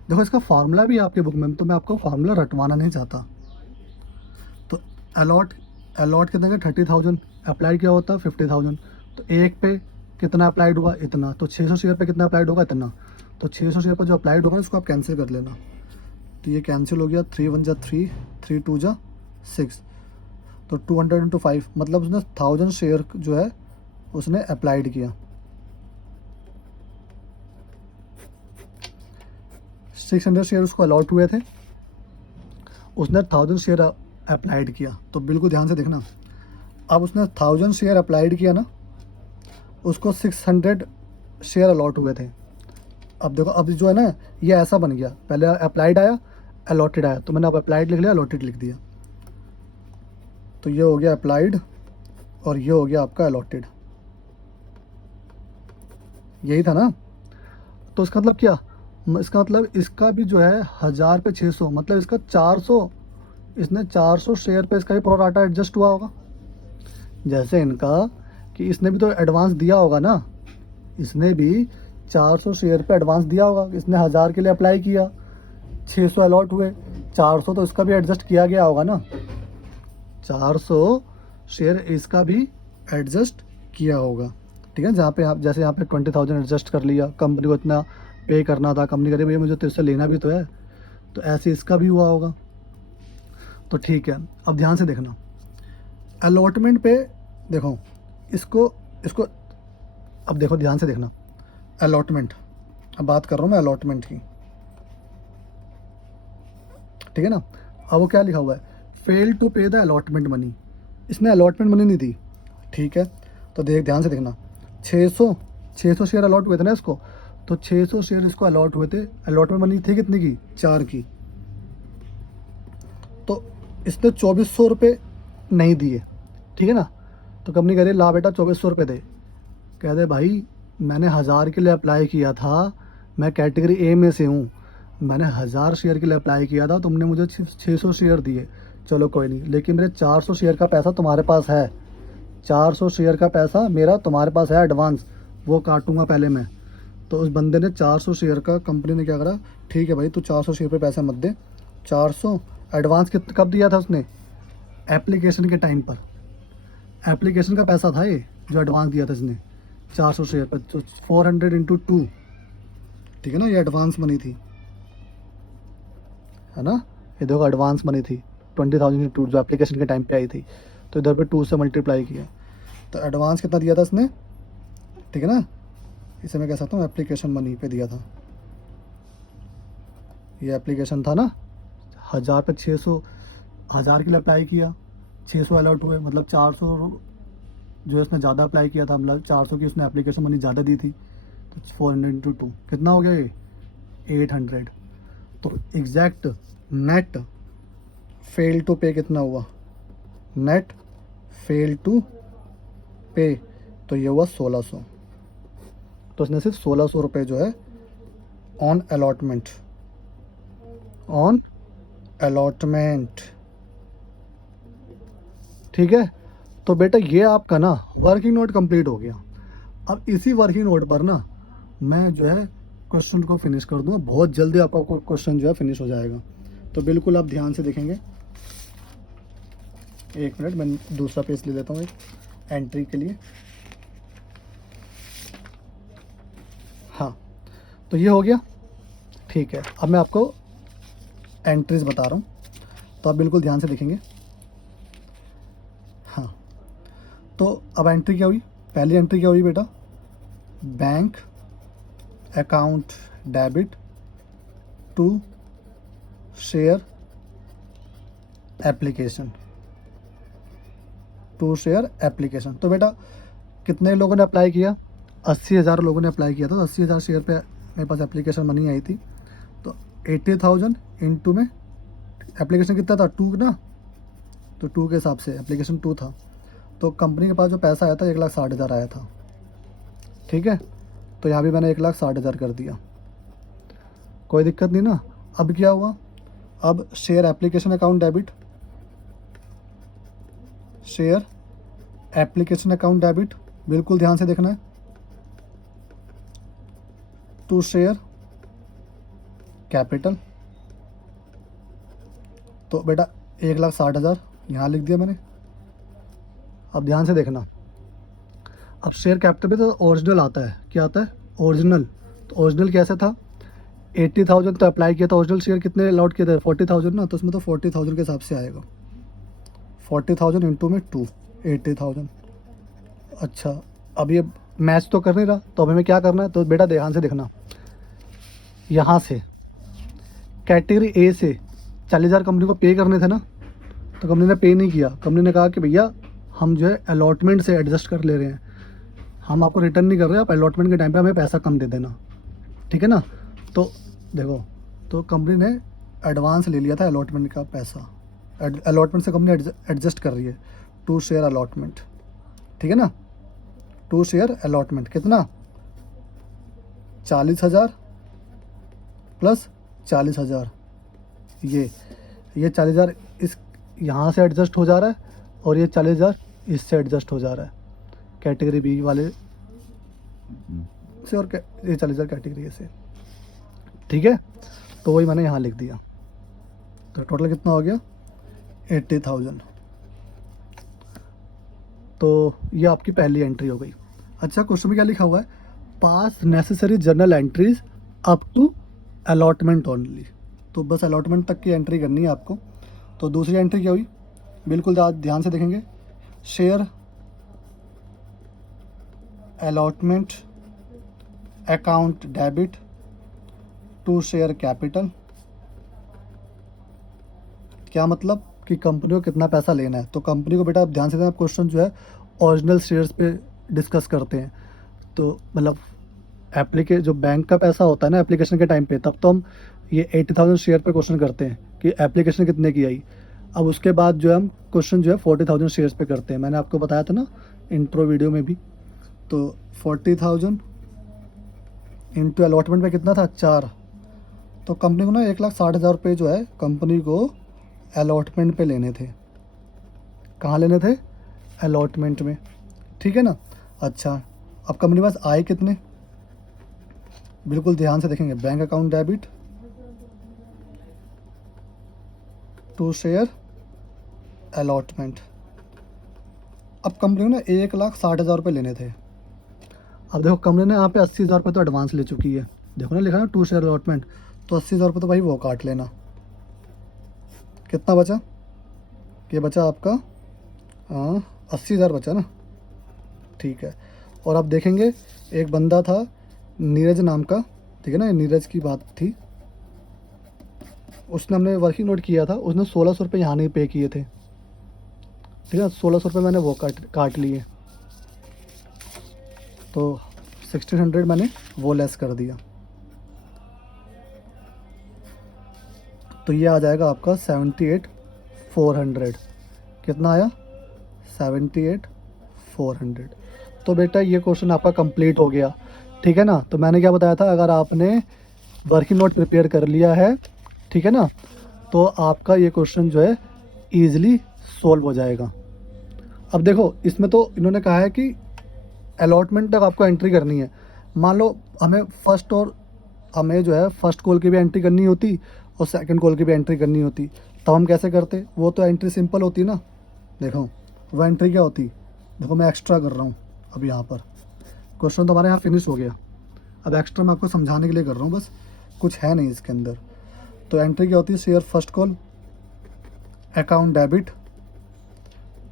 देखो इसका फार्मूला भी है आपके बुक में, तो मैं आपको फार्मूला रटवाना नहीं चाहता। तो अलॉट कितने का, 30,000, अप्लाइड किया होता है 50,000, तो एक पे कितना अप्लाइड हुआ, इतना, तो 600 शेयर पे कितना अप्लाइड होगा, इतना, तो 600 शेयर पर जो अप्लाइड होगा उसको आप कैंसिल कर लेना, तो ये कैंसिल हो गया, 3 1 जा 3, 3 2 जा 6, तो 200 इंटू 5, मतलब उसने 1000 शेयर जो है उसने अप्लाइड किया, 600 शेयर उसको अलॉट हुए थे, उसने 1000 शेयर अप्लाइड किया। तो बिल्कुल ध्यान से देखना, अब उसने 1000 शेयर अप्लाइड किया ना, उसको 600 शेयर अलॉट हुए थे। अब देखो, अब जो है ना ये ऐसा बन गया, पहले अप्लाइड आया, अलॉटेड आया, तो मैंने अब अप्लाइड लिख लिया, अलॉटेड लिख दिया, तो ये हो गया अप्लाइड और ये हो गया आपका अलॉटेड, यही था ना। तो इसका मतलब क्या, इसका मतलब इसका भी जो है 1000 पे 600, मतलब इसका 400, इसने 400 शेयर पे इसका भी प्रोराटा एडजस्ट हुआ होगा। जैसे इनका कि इसने भी तो एडवांस दिया होगा ना, इसने भी 400 शेयर पे एडवांस दिया होगा, इसने 1000 के लिए अप्लाई किया, 600 अलॉट हुए, 400 तो इसका भी एडजस्ट किया गया होगा ना, 400 शेयर इसका भी एडजस्ट किया होगा, ठीक है। जहाँ पे आप, जैसे यहाँ पे 20,000 एडजस्ट कर लिया, कंपनी को इतना पे करना था, कंपनी करे भैया मुझे तो इससे लेना भी तो है, तो ऐसे इसका भी हुआ होगा। तो ठीक है, अब ध्यान से देखना, अलॉटमेंट पे देखो, इसको इसको अब देखो ध्यान से देखना, अलॉटमेंट, अब बात कर रहा हूँ मैं अलॉटमेंट की, ठीक है ना। अब वो क्या लिखा हुआ है, fail to pay the allotment money, इसने अलॉटमेंट मनी नहीं दी, ठीक है। तो ध्यान से देखना, 600 शेयर अलॉट हुए थे ना इसको, तो 600 शेयर इसको अलॉट हुए थे, अलॉटमेंट मनी थी कितने की, 4 की, तो इसने 2400 रुपये नहीं दिए, ठीक है ना। तो कंपनी कह रही ला बेटा 2400 रुपये दे, कह दे भाई मैंने 1000 के लिए अप्लाई किया था, मैं कैटेगरी ए में से हूँ, मैंने 1000 शेयर के लिए अप्लाई किया था, तुमने मुझे 600 शेयर दिए, चलो कोई नहीं, लेकिन मेरे 400 शेयर का पैसा तुम्हारे पास है, 400 शेयर का पैसा मेरा तुम्हारे पास है एडवांस, वो काटूंगा पहले मैं। तो उस बंदे ने 400 शेयर का, कंपनी ने क्या करा, ठीक है भाई तू 400 शेयर पे पैसा मत दे, 400 एडवांस कब दिया था उसने, एप्लीकेशन के टाइम पर, एप्लीकेशन का पैसा था ये, जो एडवांस दिया था इसने 400 शेयर पर, तो 400 इंटू 2, ठीक है ना, ये एडवांस मनी थी, है ना, ये देखो एडवांस मनी थी 20,000 इंटू जो एप्लीकेशन के टाइम पे आई थी, तो इधर पे 2 से मल्टीप्लाई किया, तो एडवांस कितना दिया था इसने, ठीक है ना, इसे मैं कह सकता हूँ एप्लीकेशन मनी पे दिया था, ये एप्लीकेशन था ना, 1000 पे 600, 1000 के लिए अप्लाई किया, 600 अलॉट हुए, मतलब 400 जो इसने ज़्यादा अप्लाई किया था, मतलब 400 की उसने एप्लीकेशन मनी ज़्यादा दी थी, तो 400 इंटू 2 कितना हो गया ये 800। तो एग्जैक्ट नेट फेल टू पे कितना हुआ, नेट फेल टू पे, तो ये हुआ 1600। तो इसने सिर्फ 1600 रुपये जो है ऑन अलॉटमेंट, ऑन अलॉटमेंट, ठीक है। तो बेटा ये आपका ना वर्किंग नोट कंप्लीट हो गया। अब इसी वर्किंग नोट पर ना मैं जो है क्वेश्चन को फिनिश कर दूंगा, बहुत जल्दी आपका क्वेश्चन जो है फिनिश हो जाएगा, तो बिल्कुल आप ध्यान से देखेंगे। एक मिनट, मैं दूसरा पेज ले लेता हूँ एक एंट्री के लिए। हाँ, तो ये हो गया, ठीक है। अब मैं आपको एंट्रीज बता रहा हूँ, तो आप बिल्कुल ध्यान से देखेंगे। हाँ, तो अब एंट्री क्या हुई, पहली एंट्री क्या हुई बेटा, bank account debit to share application, to share application. तो बेटा कितने लोगों ने अप्लाई किया, 80,000 लोगों ने अप्लाई किया था, तो 80,000 शेयर पे मेरे पास एप्लीकेशन मनी आई थी, तो 80,000 इंटू में एप्लीकेशन कितना था 2 ना, तो 2 के हिसाब से एप्लीकेशन 2 था, तो कंपनी के पास जो पैसा आया था 1,60,000 आया था, ठीक है। तो यहाँ भी मैंने 1,60,000 कर दिया, कोई दिक्कत नहीं ना। अब क्या हुआ, अब share application account debit, share application account debit, बिल्कुल ध्यान से देखना है, टू शेयर कैपिटल। तो बेटा 1,60,000 यहाँ लिख दिया मैंने। अब ध्यान से देखना, अब शेयर कैपिटल भी तो ओरिजिनल आता है, क्या आता है ओरिजिनल, तो ओरिजिनल कैसे था, 80,000 तो अप्लाई किया था, ओरिजिनल शेयर कितने अलॉट किए थे 40,000 ना, तो उसमें तो 40,000 के हिसाब से आएगा, 40,000 इंटू में 2, 80,000। अच्छा, अब ये मैच तो कर नहीं रहा, तो अब हमें क्या करना है, तो बेटा ध्यान से देखना, यहाँ से कैटेगरी ए से 40,000 कंपनी को पे करने थे ना, तो कंपनी ने पे नहीं किया, कंपनी ने कहा कि भैया हम जो है अलॉटमेंट से एडजस्ट कर ले रहे हैं, हम आपको रिटर्न नहीं कर रहे, आप अलॉटमेंट के टाइम पे हमें पैसा कम दे देना, ठीक है ना। तो देखो, तो कंपनी ने एडवांस ले लिया था अलॉटमेंट का पैसा, अलॉटमेंट से कंपनी एडजस्ट कर रही है, टू शेयर अलॉटमेंट, ठीक है ना, टू शेयर अलॉटमेंट कितना 40,000 प्लस 40,000, ये 40,000 इस यहाँ से एडजस्ट हो जा रहा है, और ये 40,000 इससे एडजस्ट हो जा रहा है कैटेगरी बी वाले से, और ये 40,000 कैटेगरी से, ठीक है। तो वही मैंने यहाँ लिख दिया, तो टोटल कितना हो गया 80,000। तो ये आपकी पहली एंट्री हो गई। अच्छा, क्वेश्चन में क्या लिखा हुआ है, pass necessary journal entries up to allotment only, तो बस अलॉटमेंट तक की एंट्री करनी है आपको। तो दूसरी एंट्री क्या हुई, बिल्कुल ध्यान से देखेंगे, share allotment account debit to share capital, क्या मतलब कि कंपनी को कितना पैसा लेना है। तो कंपनी को बेटा आप ध्यान से देना, क्वेश्चन जो है ओरिजिनल शेयर्स पे डिस्कस करते हैं, तो मतलब जो बैंक का पैसा होता है ना एप्लीकेशन के टाइम पे, तब तो हम ये 80,000 शेयर पे क्वेश्चन करते हैं कि एप्लीकेशन कितने की आई। अब उसके बाद जो है हम क्वेश्चन जो है 40,000 शेयर्स पे करते हैं, मैंने आपको बताया था ना इंट्रो वीडियो में भी। तो 40,000 इंटू अलॉटमेंट पे कितना था 4, तो कंपनी को ना 1,60,000 रुपये जो है कंपनी को अलॉटमेंट पे लेने थे, कहाँ लेने थे अलॉटमेंट में, ठीक है ना। अच्छा, अब कंपनी के पास आए कितने, बिल्कुल ध्यान से देखेंगे, bank account debit to share allotment. अब कंपनी को ना 1,60,000 रुपये लेने थे। अब देखो कंपनी ने यहाँ पे 80,000 रुपये तो एडवांस ले चुकी है, देखो ना लिखा ना 2 शेयर अलॉटमेंट, तो 80,000 रुपये तो भाई वो काट लेना। कितना बचा, ये बचा आपका 80,000 बचा ना, ठीक है। और आप देखेंगे एक बंदा था नीरज नाम का, ठीक है ना, नीरज की बात थी, उसने हमने वर्किंग नोट किया था, उसने 1,600 रुपये यहाँ नहीं पे किए थे, ठीक है, 1,600 रुपये मैंने वो काट लिए, तो 1,600 मैंने वो लेस कर दिया, तो ये आ जाएगा आपका 78,400। कितना आया, 78,400। तो बेटा ये क्वेश्चन आपका कंप्लीट हो गया, ठीक है ना। तो मैंने क्या बताया था, अगर आपने वर्किंग नोट प्रिपेयर कर लिया है, ठीक है ना, तो आपका ये क्वेश्चन जो है ईजिली सॉल्व हो जाएगा। अब देखो इसमें तो इन्होंने कहा है कि अलॉटमेंट तक आपको एंट्री करनी है। मान लो हमें जो है फर्स्ट कॉल की भी एंट्री करनी होती और सेकंड कॉल की भी एंट्री करनी होती, तब हम कैसे करते, वो तो एंट्री सिंपल होती ना। देखो वो एंट्री क्या होती, देखो मैं एक्स्ट्रा कर रहा हूँ, अब यहाँ पर क्वेश्चन तो हमारे यहाँ फिनिश हो गया, अब एक्स्ट्रा मैं आपको समझाने के लिए कर रहा हूँ, बस कुछ है नहीं इसके अंदर। तो एंट्री क्या होती है, share first call, account debit,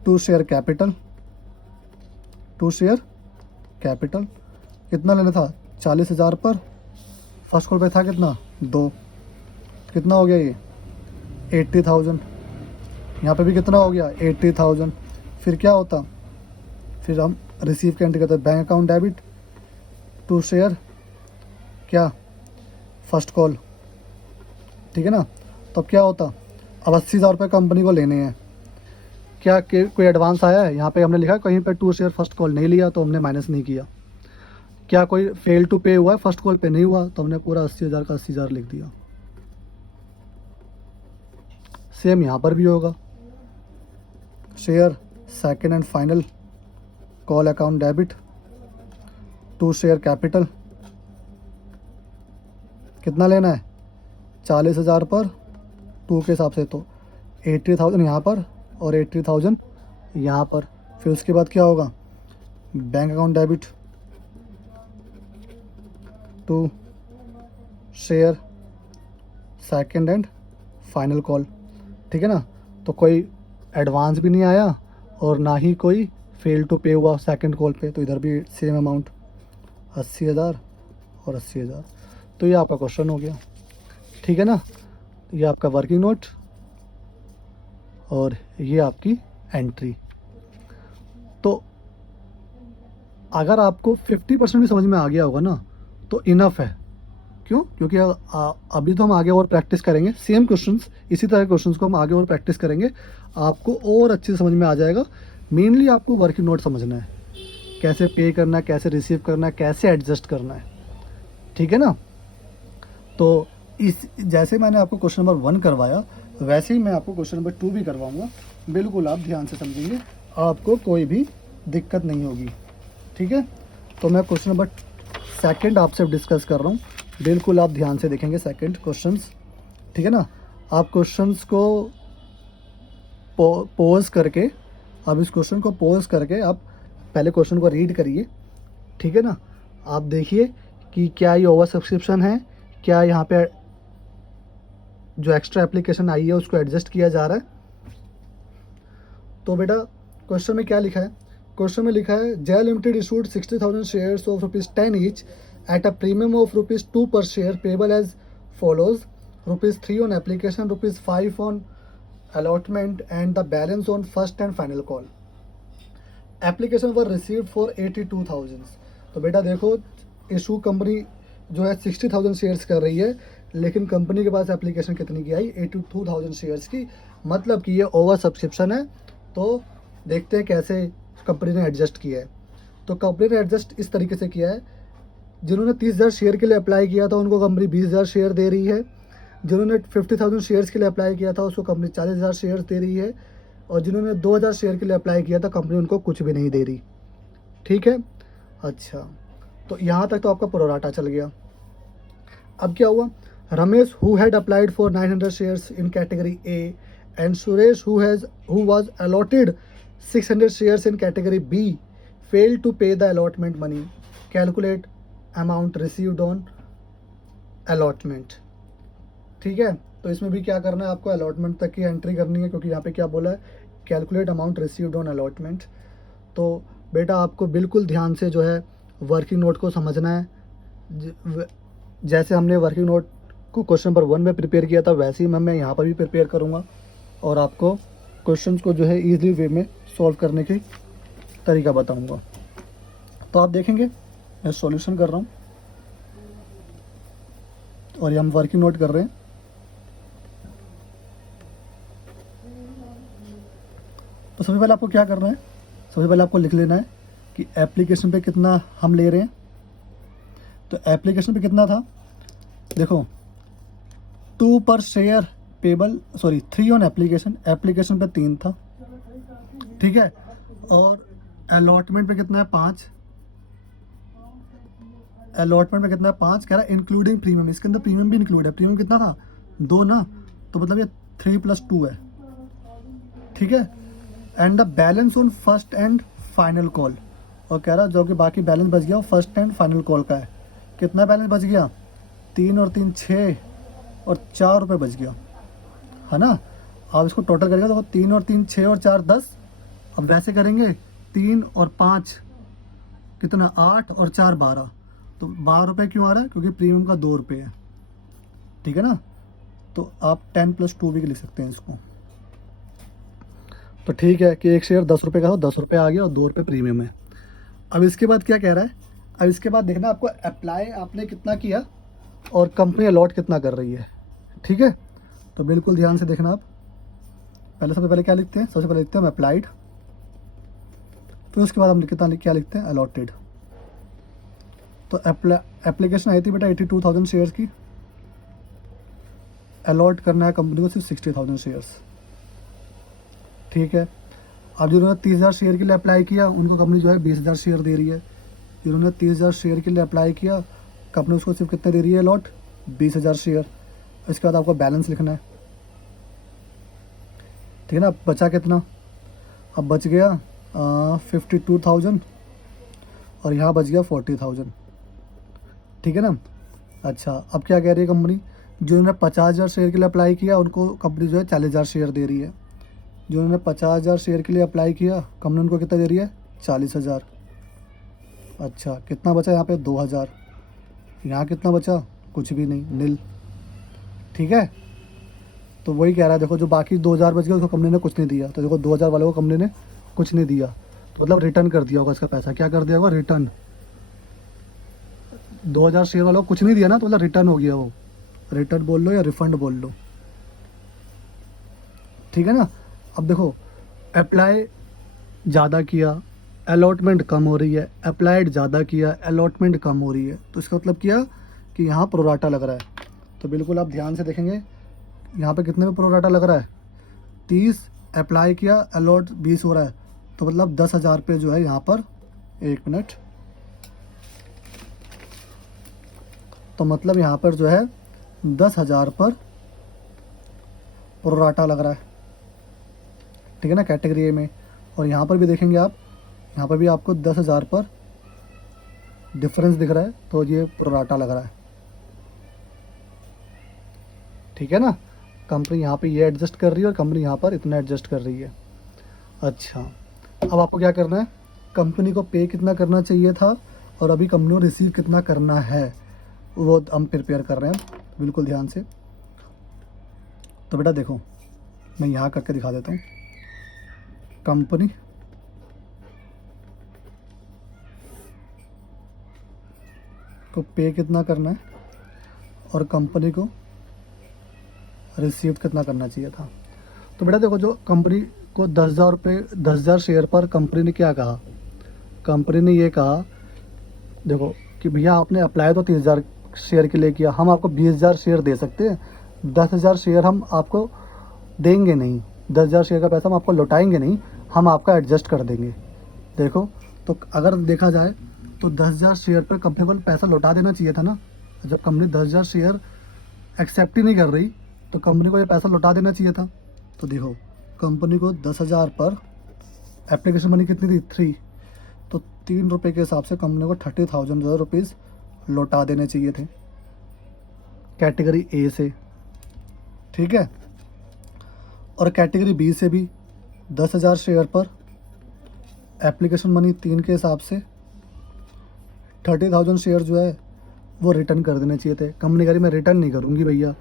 to share capital, कितना लेना था 40,000 पर, फर्स्ट कॉल पे था कितना 2, कितना हो गया ये 80,000, यहाँ पे भी कितना हो गया 80,000। फिर क्या होता, फिर हम रिसीव की एंट्री करते, bank account debit, to share क्या फर्स्ट कॉल, ठीक है ना। तो अब क्या होता, अब 80,000 रुपये कंपनी को लेने हैं, क्या कोई एडवांस आया है, यहाँ पे हमने लिखा कहीं पे टू शेयर फर्स्ट कॉल नहीं लिया तो हमने माइनस नहीं किया। क्या कोई फेल टू पे हुआ है, फर्स्ट कॉल पे नहीं हुआ, तो हमने पूरा 80,000 का 80,000 लिख दिया। सेम यहाँ पर भी होगा, share second and final call account debit, to share capital, कितना लेना है 40,000 पर, टू के हिसाब से तो 80,000 यहाँ पर और 80,000 यहाँ पर। फिर उसके बाद क्या होगा, bank account debit, to share second and final call, ठीक है ना। तो कोई एडवांस भी नहीं आया और ना ही कोई फेल टू पे हुआ सेकंड कॉल पे, तो इधर भी सेम अमाउंट 80,000 और 80,000। तो ये आपका क्वेश्चन हो गया, ठीक है ना। ये आपका वर्किंग नोट और ये आपकी एंट्री। तो अगर आपको 50% भी समझ में आ गया होगा ना तो इनफ है। क्यों, क्योंकि अभी तो हम आगे और प्रैक्टिस करेंगे, सेम क्वेश्चंस, इसी तरह के क्वेश्चंस को हम आगे और प्रैक्टिस करेंगे, आपको और अच्छे से समझ में आ जाएगा। मेनली आपको वर्किंग नोट समझना है, कैसे पे करना है, कैसे रिसीव करना है, कैसे एडजस्ट करना है, ठीक है ना। तो इस जैसे मैंने आपको क्वेश्चन नंबर 1 करवाया वैसे ही मैं आपको क्वेश्चन नंबर 2 भी करवाऊंगा। बिल्कुल आप ध्यान से समझेंगे, आपको कोई भी दिक्कत नहीं होगी, ठीक है। तो मैं क्वेश्चन नंबर 2 आपसे डिस्कस कर रहा हूँ, बिल्कुल आप ध्यान से देखेंगे सेकंड क्वेश्चंस, ठीक है ना। आप क्वेश्चंस को पॉज करके, आप इस क्वेश्चन को पॉज करके आप पहले क्वेश्चन को रीड करिए, ठीक है ना। आप देखिए कि क्या ये ओवर सब्सक्रिप्शन है, क्या यहाँ पे जो एक्स्ट्रा एप्लीकेशन आई है उसको एडजस्ट किया जा रहा है। तो बेटा क्वेश्चन में क्या लिखा है, क्वेश्चन में लिखा है जय limited issued 60,000 shares of ₹10 each at a premium of ₹2 per share payable as follows: ₹3 on application, ₹5 on allotment and the balance on first and final call. Application were received for 82,000. तो बेटा देखो issue company जो है 60,000 shares कर रही है, लेकिन company के पास एप्लीकेशन कितनी की आई 82,000 शेयर्स की, मतलब कि ये ओवर सब्सक्रिप्शन है। तो देखते हैं कैसे कंपनी ने एडजस्ट किया है। तो कंपनी ने एडजस्ट इस तरीके से किया है, जिन्होंने 30,000 शेयर के लिए अप्लाई किया था उनको कंपनी 20,000 शेयर दे रही है, जिन्होंने 50,000 शेयर्स के लिए अप्लाई किया था उसको कंपनी 40,000 शेयर दे रही है, और जिन्होंने 2,000 शेयर के लिए अप्लाई किया था कंपनी उनको कुछ भी नहीं दे रही, ठीक है। अच्छा, तो यहाँ तक तो आपका प्रोराटा चल गया। अब क्या हुआ, Ramesh who had applied for 900 shares in category A and Suresh who was allotted 600 shares in category B fail to pay the allotment money, calculate amount received on allotment. ठीक है, तो इसमें भी क्या करना है, आपको अलॉटमेंट तक की एंट्री करनी है, क्योंकि यहाँ पे क्या बोला है, calculate amount received on allotment. तो बेटा आपको बिल्कुल ध्यान से जो है वर्किंग नोट को समझना है। जैसे हमने वर्किंग नोट को क्वेश्चन नंबर 1 में प्रिपेयर किया था, वैसे ही मैं यहाँ पर भी प्रिपेयर करूँगा और आपको क्वेश्चंस को जो है ईजिली वे में सॉल्व करने की तरीका बताऊँगा। तो आप देखेंगे मैं सॉल्यूशन कर रहा हूँ और ये हम वर्किंग नोट कर रहे हैं। तो सबसे पहले आपको क्या करना है, सबसे पहले आपको लिख लेना है कि एप्लीकेशन पे कितना हम ले रहे हैं। तो एप्लीकेशन पे कितना था, देखो 2 पर share payable, sorry 3 on application, application पे 3 था। ठीक है, और अलॉटमेंट पे कितना है 5, अलॉटमेंट पे कितना है 5, कह रहा है इंक्लूडिंग प्रीमियम, इसके अंदर प्रीमियम भी इंक्लूड है। प्रीमियम कितना था 2 ना, तो मतलब ये 3 + 2 है। ठीक है, and the balance on first and final call, और कह रहा जो कि बाकी बैलेंस बच गया वो फर्स्ट एंड फाइनल कॉल का है। कितना बैलेंस बच गया, 3 और 3 6 और 4 रुपये बच गया, है ना। आप इसको टोटल करेंगे तो 3 और 3 6 और 4 10। अब वैसे करेंगे 3 और 5 कितना 8 और 4 12, तो 12 रुपये क्यों आ रहा है, क्योंकि प्रीमियम का 2 रुपये है। ठीक है ना, तो आप 10 + 2 भी लिख सकते हैं इसको। तो ठीक है कि एक शेयर 10 रुपये का हो, 10 रुपये आ गया और 2 रुपये प्रीमियम है। अब इसके बाद क्या कह रहा है, अब इसके बाद देखना आपको अप्लाई आपने कितना किया और कंपनी अलॉट कितना कर रही है। ठीक है, तो बिल्कुल ध्यान से देखना आप। पहले सबसे पहले क्या लिखते हैं, सबसे पहले लिखते हैं हम अप्लाइड, फिर उसके बाद हम कितना क्या लिखते हैं अलॉटेड। तो एप्लीकेशन आई थी बेटा 82,000 शेयर्स की, अलॉट करना है कंपनी को सिर्फ 60,000 शेयर्स। ठीक है, अब जिन्होंने 30,000 शेयर के लिए अप्लाई किया उनको कंपनी जो है 20,000 शेयर दे रही है। जिन्होंने 30,000 शेयर के लिए अप्लाई किया कंपनी उसको सिर्फ कितने दे रही है अलॉट, 20,000 शेयर। इसके बाद आपको बैलेंस लिखना है। ठीक है ना, बचा कितना, अब बच गया 52,000 और यहाँ बच गया 40,000। ठीक है ना। अच्छा, अब क्या कह रही है कंपनी, जिन्होंने 50,000 शेयर के लिए अप्लाई किया उनको कंपनी जो है 40,000 शेयर दे रही है। जिन्होंने 50,000 शेयर के लिए अप्लाई किया कंपनी उनको कितना दे रही है 40,000। अच्छा, कितना बचा यहाँ पे 2,000, यहाँ कितना बचा कुछ भी नहीं, नील। ठीक है, तो वही कह रहा है, देखो जो बाकी 2,000 बच गया उसको कंपनी ने कुछ नहीं दिया, तो देखो 2,000 वाले को कंपनी ने कुछ नहीं दिया, तो मतलब रिटर्न कर दिया होगा इसका पैसा। क्या कर दिया होगा, रिटर्न। 2,000 शेयर वालों को कुछ नहीं दिया ना, तो मतलब रिटर्न हो गया वो, रिटर्न बोल लो या रिफंड बोल लो। ठीक है ना। अब देखो अप्लाई ज़्यादा किया अलॉटमेंट कम हो रही है, अप्लाइड ज़्यादा किया अलॉटमेंट कम हो रही है, तो इसका मतलब क्या कि यहाँ प्रोराटा लग रहा है। तो बिल्कुल आप ध्यान से देखेंगे यहाँ पे कितने में प्रोराटा लग रहा है, 30 अप्लाई किया अलॉट 20 हो रहा है, तो मतलब 10,000 पे जो है यहाँ पर, 1 मिनट, तो मतलब यहाँ पर जो है 10,000 पर प्रोराटा लग रहा है। ठीक है ना, कैटेगरी ए में। और यहाँ पर भी देखेंगे आप, यहाँ पर भी आपको 10,000 पर डिफरेंस दिख रहा है, तो ये प्रोराटा लग रहा है। ठीक है ना, कंपनी यहाँ पे ये एडजस्ट कर रही है और कंपनी यहाँ पर इतना एडजस्ट कर रही है। अच्छा, अब आपको क्या करना है, कंपनी को पे कितना करना चाहिए था और अभी कंपनी को रिसीव कितना करना है वो हम प्रिपेयर कर रहे हैं, बिल्कुल ध्यान से। तो बेटा देखो मैं यहाँ करके दिखा देता हूँ, कंपनी को पे कितना करना है और कंपनी को रिसीव कितना करना चाहिए था। तो बेटा देखो, जो कंपनी को 10,000 रुपये 10,000 शेयर पर कंपनी ने क्या कहा, कंपनी ने ये कहा देखो कि भैया आपने अप्लाई तो 30,000 शेयर के लिए किया, हम आपको 20,000 शेयर दे सकते हैं, 10,000 शेयर हम आपको देंगे नहीं, 10,000 शेयर का पैसा हम आपको लौटाएंगे नहीं, हम आपका एडजस्ट कर देंगे। देखो, तो अगर देखा जाए तो 10,000 शेयर पर कंपनी को पैसा लौटा देना चाहिए था ना। जब कंपनी 10,000 शेयर एक्सेप्ट ही नहीं कर रही तो कंपनी को ये पैसा लौटा देना चाहिए था। तो देखो कंपनी को 10,000 पर एप्लीकेशन मनी कितनी थी 3, तो 3 रुपये के हिसाब से कंपनी को 30,000 जो है रुपीज़ लौटा देने चाहिए थे कैटेगरी ए से, ठीक है। और कैटेगरी बी से भी 10,000 शेयर पर एप्लीकेशन मनी 3 के हिसाब से 30,000 शेयर जो है वो रिटर्न कर देने चाहिए थे। कंपनी कह रही मैं रिटर्न नहीं करूँगी भैया,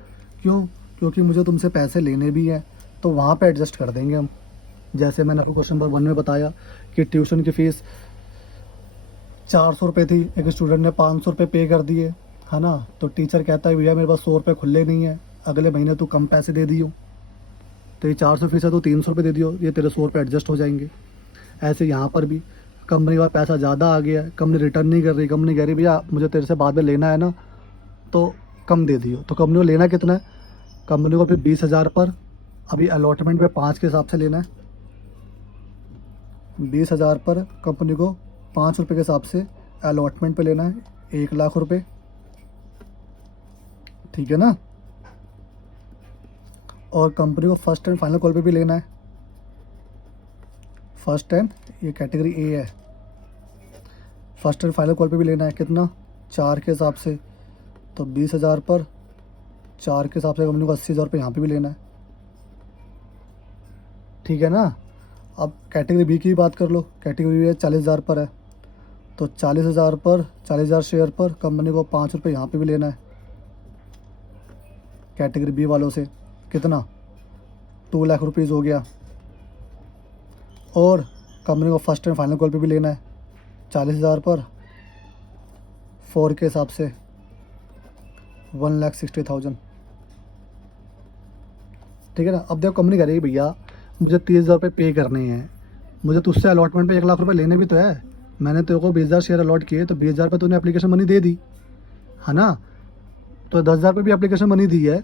क्यों? क्योंकि मुझे तुमसे पैसे लेने भी हैं, तो वहाँ पे एडजस्ट कर देंगे हम। जैसे मैंने आपको क्वेश्चन नंबर 1 में बताया कि ट्यूशन की फ़ीस 400 रुपये थी, एक स्टूडेंट ने 500 रुपये पे कर दिए, है ना। तो टीचर कहता है भैया मेरे पास 100 रुपये खुले नहीं है, अगले महीने तू कम पैसे दे दियो, तो ये 400 फीस है तो 300 रुपये दे दियो, ये तेरे 100 रुपये एडजस्ट हो जाएंगे। ऐसे यहाँ पर भी कंपनी का पैसा ज़्यादा आ गया है, कंपनी रिटर्न नहीं कर रही, कंपनी कह रही भैया मुझे तेरे से बाद में लेना है ना, तो कम दे दियो। तो कंपनी को लेना कितना है? कंपनी को फिर 20,000 पर, अभी अलॉटमेंट पे 5 के हिसाब से लेना है। 20,000 पर कंपनी को 5 रुपये के हिसाब से अलॉटमेंट पे लेना है, 1,00,000 रुपये, ठीक है ना। और कंपनी को फर्स्ट एंड फाइनल कॉल पे भी लेना है। फर्स्ट एंड, ये कैटेगरी ए है, फर्स्ट एंड फाइनल कॉल पे भी लेना है कितना? 4 के हिसाब से, तो 20,000 पर 4 के हिसाब से कंपनी को 80,000 रुपये यहाँ पे भी लेना है, ठीक है ना। अब कैटेगरी बी की बात कर लो, कैटेगरी बी 40,000 पर है, तो 40,000 पर 40,000 शेयर पर कंपनी को 5 रुपये यहाँ पे भी लेना है कैटेगरी बी वालों से, कितना? 2 लाख रुपीज़ हो गया। और कंपनी को फर्स्ट एंड फाइनल कॉल पे भी लेना है 40,000 पर 4 के हिसाब से 1,60,000, ठीक है ना। अब देखो कंपनी कह रही है भैया मुझे 30,000 रुपये पे करने हैं, मुझे तुझसे अलॉटमेंट पे 1,00,000 रुपये लेने भी तो है। मैंने तेरे को 20,000 शेयर अलॉट किए, तो 20,000 रुपये तूने एप्लीकेशन मनी दे दी, है ना। तो 10,000 रुपये भी एप्लीकेशन मनी दी है,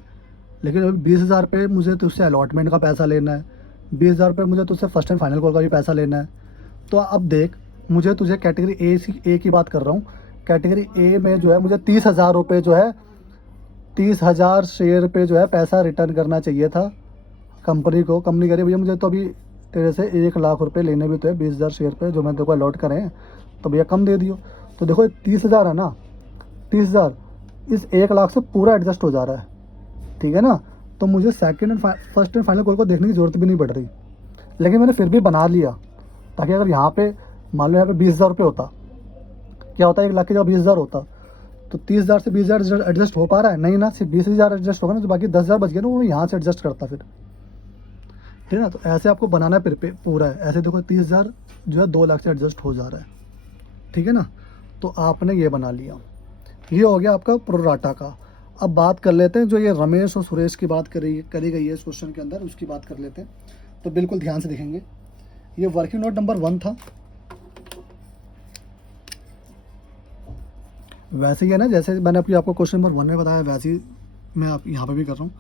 लेकिन अभी 20,000 रुपये मुझे तुझसे अलॉटमेंट का पैसा लेना है, 20,000 रुपये मुझे तुझसे फर्स्ट एंड फाइनल कॉल का भी पैसा लेना है। तो अब देख, मुझे तुझे कैटेगरी ए की बात कर रहा हूँ, कैटेगरी ए में जो है मुझे 30,000 रुपये जो है 30,000 शेयर पे जो है पैसा रिटर्न करना चाहिए था कंपनी को। कंपनी कह रही भैया मुझे तो अभी तेरे से 1,00,000 रुपये लेने भी तो है 20,000 शेयर पे जो मैंने तेरे को अलॉट करे हैं, तो भैया कम दे दियो। तो देखो 30,000 है ना, 30,000 इस 1,00,000 से पूरा एडजस्ट हो जा रहा है, ठीक है ना। तो मुझे second and first and final call को देखने की ज़रूरत भी नहीं पड़ रही, लेकिन मैंने फिर भी बना लिया, ताकि अगर यहाँ पे मान लो यहाँ पे 20,000 रुपये होता, क्या होता है 1,00,000 की जगह 20,000 होता, तो 30,000 से 20,000 एडजस्ट हो पा रहा है? नहीं ना, सिर्फ 20,000 एडजस्ट होगा ना, तो बाकी 10,000 बच गया ना, वो यहाँ से एडजस्ट करता फिर, ठीक है ना। तो ऐसे आपको बनाना है पूरा है। ऐसे देखो 30,000 जो है 2,00,000 से एडजस्ट हो जा रहा है, ठीक है ना। तो आपने ये बना लिया, ये हो गया आपका प्रोराटा का। अब बात कर लेते हैं जो ये रमेश और सुरेश की बात करी गई है इस क्वेश्चन के अंदर, उसकी बात कर लेते हैं। तो बिल्कुल ध्यान से देखेंगे, ये वर्किंग नोट नंबर 1 था, वैसे ही है ना, जैसे मैंने अभी आपको क्वेश्चन नंबर 1 में बताया वैसे ही मैं आप यहाँ पे भी कर रहा हूँ।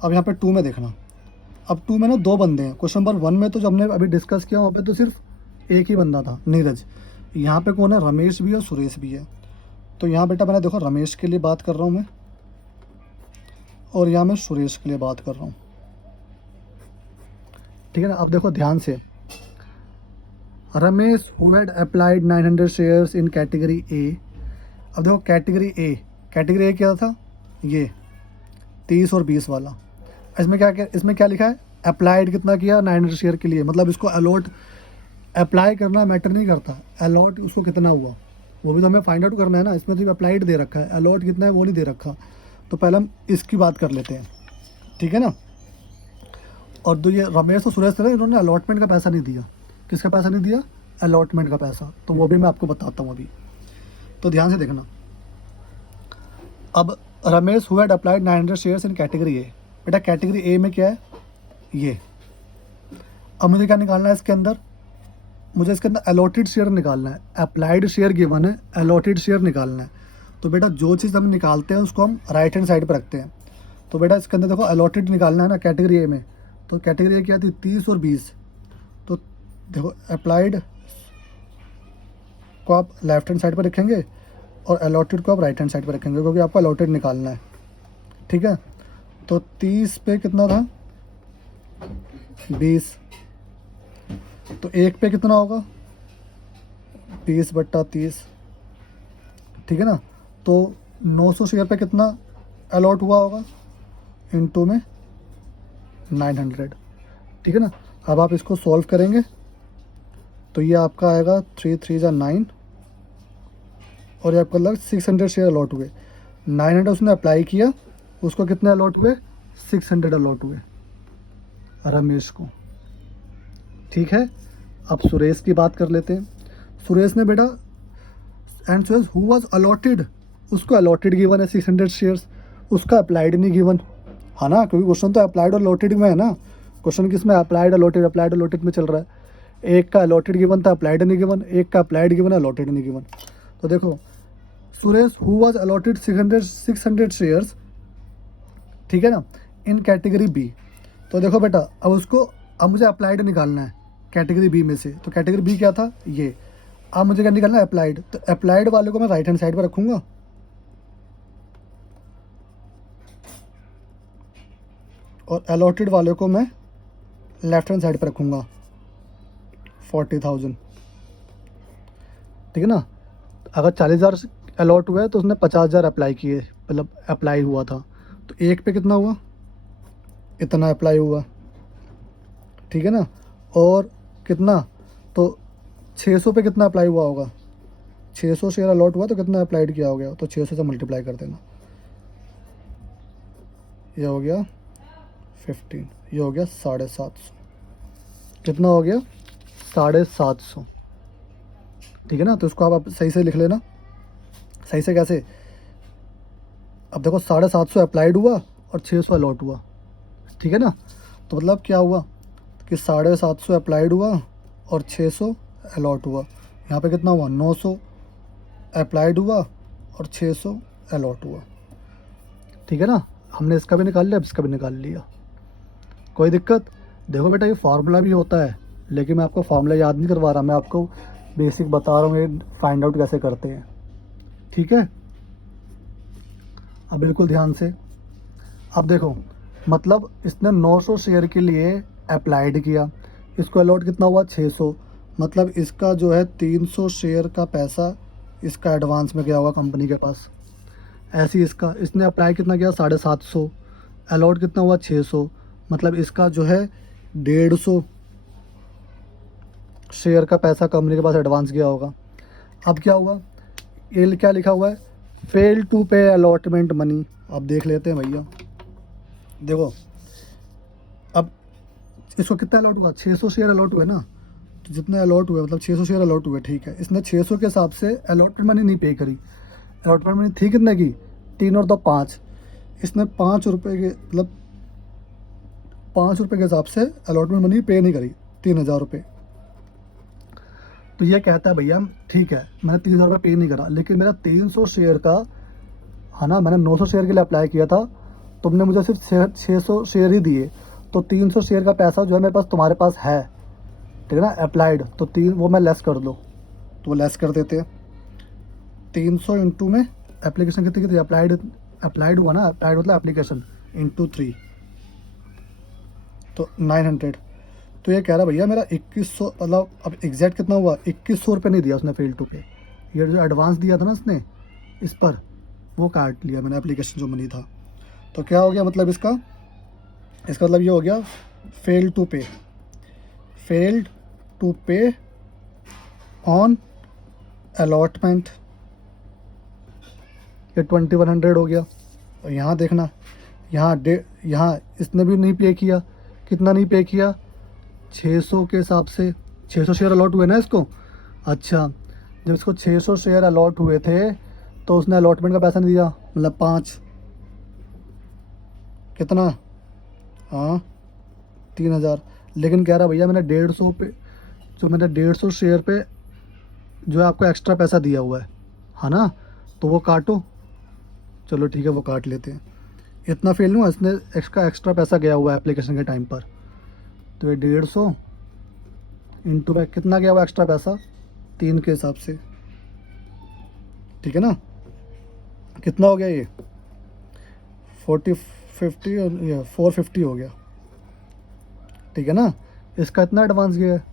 अब यहाँ पे 2 में देखना, अब 2 में ना 2 बंदे हैं। क्वेश्चन नंबर 1 में तो जो हमने अभी डिस्कस किया वहाँ पे तो सिर्फ एक ही बंदा था, नीरज। यहाँ पे कौन है? रमेश भी है और सुरेश भी है। तो यहाँ बेटा मैंने देखो रमेश के लिए बात कर रहा हूँ मैं, और यहाँ मैं सुरेश के लिए बात कर रहा हूँ, ठीक है ना। अब देखो ध्यान से, Ramesh who had applied 900 shares in category ए। अब देखो कैटेगरी ए क्या था? ये 30 और 20 वाला। इसमें क्या लिखा है? अप्लाइड कितना किया? 900 शेयर के लिए, मतलब इसको अलॉट अप्लाई करना मैटर नहीं करता, अलॉट उसको कितना हुआ वो भी तो हमें फाइंड आउट करना है ना। इसमें तो अप्लाइड दे रखा है, अलॉट कितना है वो नहीं दे रखा। तो पहले हम इसकी बात कर लेते हैं, ठीक है ना। और जो ये रमेश और सुरेश थे इन्होंने अलॉटमेंट का पैसा नहीं दिया। किसका पैसा नहीं दिया? अलॉटमेंट का पैसा। तो वो भी मैं आपको बताता हूँ अभी, तो ध्यान से देखना। अब Ramesh who had applied 900 shares in category ए। बेटा कैटेगरी ए में क्या है? ये। अब मुझे क्या निकालना है इसके अंदर? मुझे इसके अंदर अलॉटेड शेयर निकालना है। अप्लाइड शेयर गिवन है, अलॉटेड शेयर निकालना है। तो बेटा जो चीज़ हम निकालते हैं उसको हम राइट हैंड साइड पर रखते हैं। तो बेटा इसके अंदर देखो अलॉटेड निकालना है ना कैटेगरी ए में। तो कैटेगरी ए क्या थी? 30 और 20। तो देखो अप्लाइड को आप लेफ्ट हैंड साइड पर रखेंगे और अलॉटेड को आप राइट हैंड साइड पर रखेंगे, क्योंकि आपको अलॉटेड निकालना है, ठीक है। तो 30 पे कितना था? 20। तो एक पे कितना होगा, 20/30, ठीक है ना। तो 900 शेयर पे कितना अलॉट हुआ होगा, इनटू में 900, ठीक है ना। अब आप इसको सॉल्व करेंगे तो ये आपका आएगा 3 3 जा 9, और ये आपका लग 600 शेयर अलॉट हुए। 900 उसने अप्लाई किया, उसको कितने अलॉट हुए, 600 अलॉट हुए रमेश को, ठीक है। अब सुरेश की बात कर लेते हैं। सुरेश ने बेटा, and Suresh who was allotted, उसको अलॉटेड गिवन है 600 शेयर्स, उसका अप्लाइड नहीं गिवन, है ना, क्योंकि क्वेश्चन तो अप्लाइड और अलॉटेड में है ना। क्वेश्चन किस में, अप्लाइड अलॉटेड में चल रहा है। एक का अलॉटेड गिवन था, अप्लाइड नहीं गिवन, एक का अप्लाइड गिवन है, अलॉटेड नहीं गिवन। तो देखो Suresh who was allotted 600 shares, ठीक है ना, इन कैटेगरी बी। तो देखो बेटा अब उसको, अब मुझे अप्लाइड निकालना है कैटेगरी बी में से। तो कैटेगरी बी क्या था, ये। अब मुझे क्या निकालना है, अप्लाइड। तो अप्लाइड वाले को मैं राइट हैंड साइड पर रखूंगा, और अलॉटेड वाले को मैं लेफ्ट हैंड साइड पर रखूंगा, 40,000, ठीक है ना। अगर 40,000 अलॉट हुआ है तो उसने 50,000 अप्लाई किए, मतलब अप्लाई हुआ था। तो एक पे कितना हुआ, इतना अप्लाई हुआ, ठीक है ना। और कितना, तो 600 पे कितना अप्लाई हुआ होगा, 600 शेयर अलॉट हुआ तो कितना अप्लाइड किया हो गया, तो 600 से मल्टीप्लाई कर देना, ये हो गया 15, ये हो गया 750, कितना हो गया 750, ठीक है ना। तो इसको आप सही से लिख लेना, सही से कैसे, अब देखो 750 अप्लाइड हुआ और 600 अलॉट हुआ, ठीक है ना। तो मतलब क्या हुआ कि 750 अप्लाइड हुआ और 600 अलॉट हुआ। यहाँ पे कितना हुआ, 900 अप्लाइड हुआ और 600 अलॉट हुआ, ठीक है ना। हमने इसका भी निकाल लिया, अब इसका भी निकाल लिया, कोई दिक्कत। देखो बेटा ये फार्मूला भी होता है, लेकिन मैं आपको फार्मूला याद नहीं करवा रहा, मैं आपको बेसिक बता रहा हूँ ये फाइंड आउट कैसे करते हैं, ठीक है। अब बिल्कुल ध्यान से, अब देखो मतलब इसने 900 शेयर के लिए अप्लाइड किया, इसको अलॉट कितना हुआ 600, मतलब इसका जो है 300 शेयर का पैसा इसका एडवांस में गया होगा कंपनी के पास। ऐसे ही इसका, इसने अप्लाई कितना किया 750, अलॉट कितना हुआ 600, मतलब इसका जो है 150 शेयर का पैसा कंपनी के पास एडवांस गया होगा। अब क्या हुआ, ये क्या लिखा हुआ है, fail to pay allotment money. अब देख लेते हैं भैया, देखो अब इसको कितना अलॉट हुआ, 600 शेयर अलॉट हुए ना। तो जितने अलॉट हुए मतलब 600 शेयर अलॉट हुए, ठीक है। इसने 600 के हिसाब से अलॉटमेंट मनी नहीं पे करी। अलॉटमेंट मनी थी कितने की, 3 और 2 5। इसने 5 रुपये के, मतलब 5 रुपये के हिसाब से अलॉटमेंट मनी पे नहीं करी, 3,000 रुपये। तो ये कहता है भैया ठीक है मैंने 3,000 रुपये पे नहीं करा, लेकिन मेरा 300 शेयर का, है ना, मैंने 900 शेयर के लिए अप्लाई किया था, तुमने मुझे सिर्फ 600 शेयर ही दिए, तो 300 शेयर का पैसा जो है मेरे पास तुम्हारे पास है, ठीक है ना, अप्लाइड। तो वो मैं लेस कर दो, तो वो लेस कर देते हैं। 300 इंटू में एप्लीकेशन कितनी थी, अप्लाइड हुआ ना, अप्लाइड मतलब एप्लीकेशन, इंटू 3, तो 900। तो ये कह रहा भैया मेरा 2100, मतलब अब एग्जैक्ट कितना हुआ, 2100 रुपये नहीं दिया उसने फेल टू पे। ये जो एडवांस दिया था ना उसने इस पर, वो काट लिया मैंने, एप्लीकेशन जो मनी था। तो क्या हो गया मतलब इसका मतलब ये हो गया फेल टू पे, फेल्ड टू पे ऑन अलॉटमेंट, ये 2100 हो गया। और यहाँ देखना, यहाँ इसने भी नहीं पे किया, कितना नहीं पे किया, 600 के हिसाब से 600 शेयर अलॉट हुए ना इसको। अच्छा, जब इसको 600 शेयर अलॉट हुए थे तो उसने अलॉटमेंट का पैसा नहीं दिया, मतलब 5, कितना, हाँ 3,000। लेकिन कह रहा भैया मैंने 150 पे, जो मैंने 150 शेयर पे जो है आपको एक्स्ट्रा पैसा दिया हुआ है ना, तो वो काटो। चलो ठीक है वो काट लेते हैं, इतना फेल नहीं हुआ, इसने एक्स्ट्रा पैसा गया हुआ है एप्लीकेशन के टाइम पर। तो ये 150 इंटू में कितना गया हुआ एक्स्ट्रा पैसा, 3 के हिसाब से, ठीक है ना। कितना हो गया ये 50 और ये 450 हो गया, ठीक है ना। इसका इतना एडवांस गया है,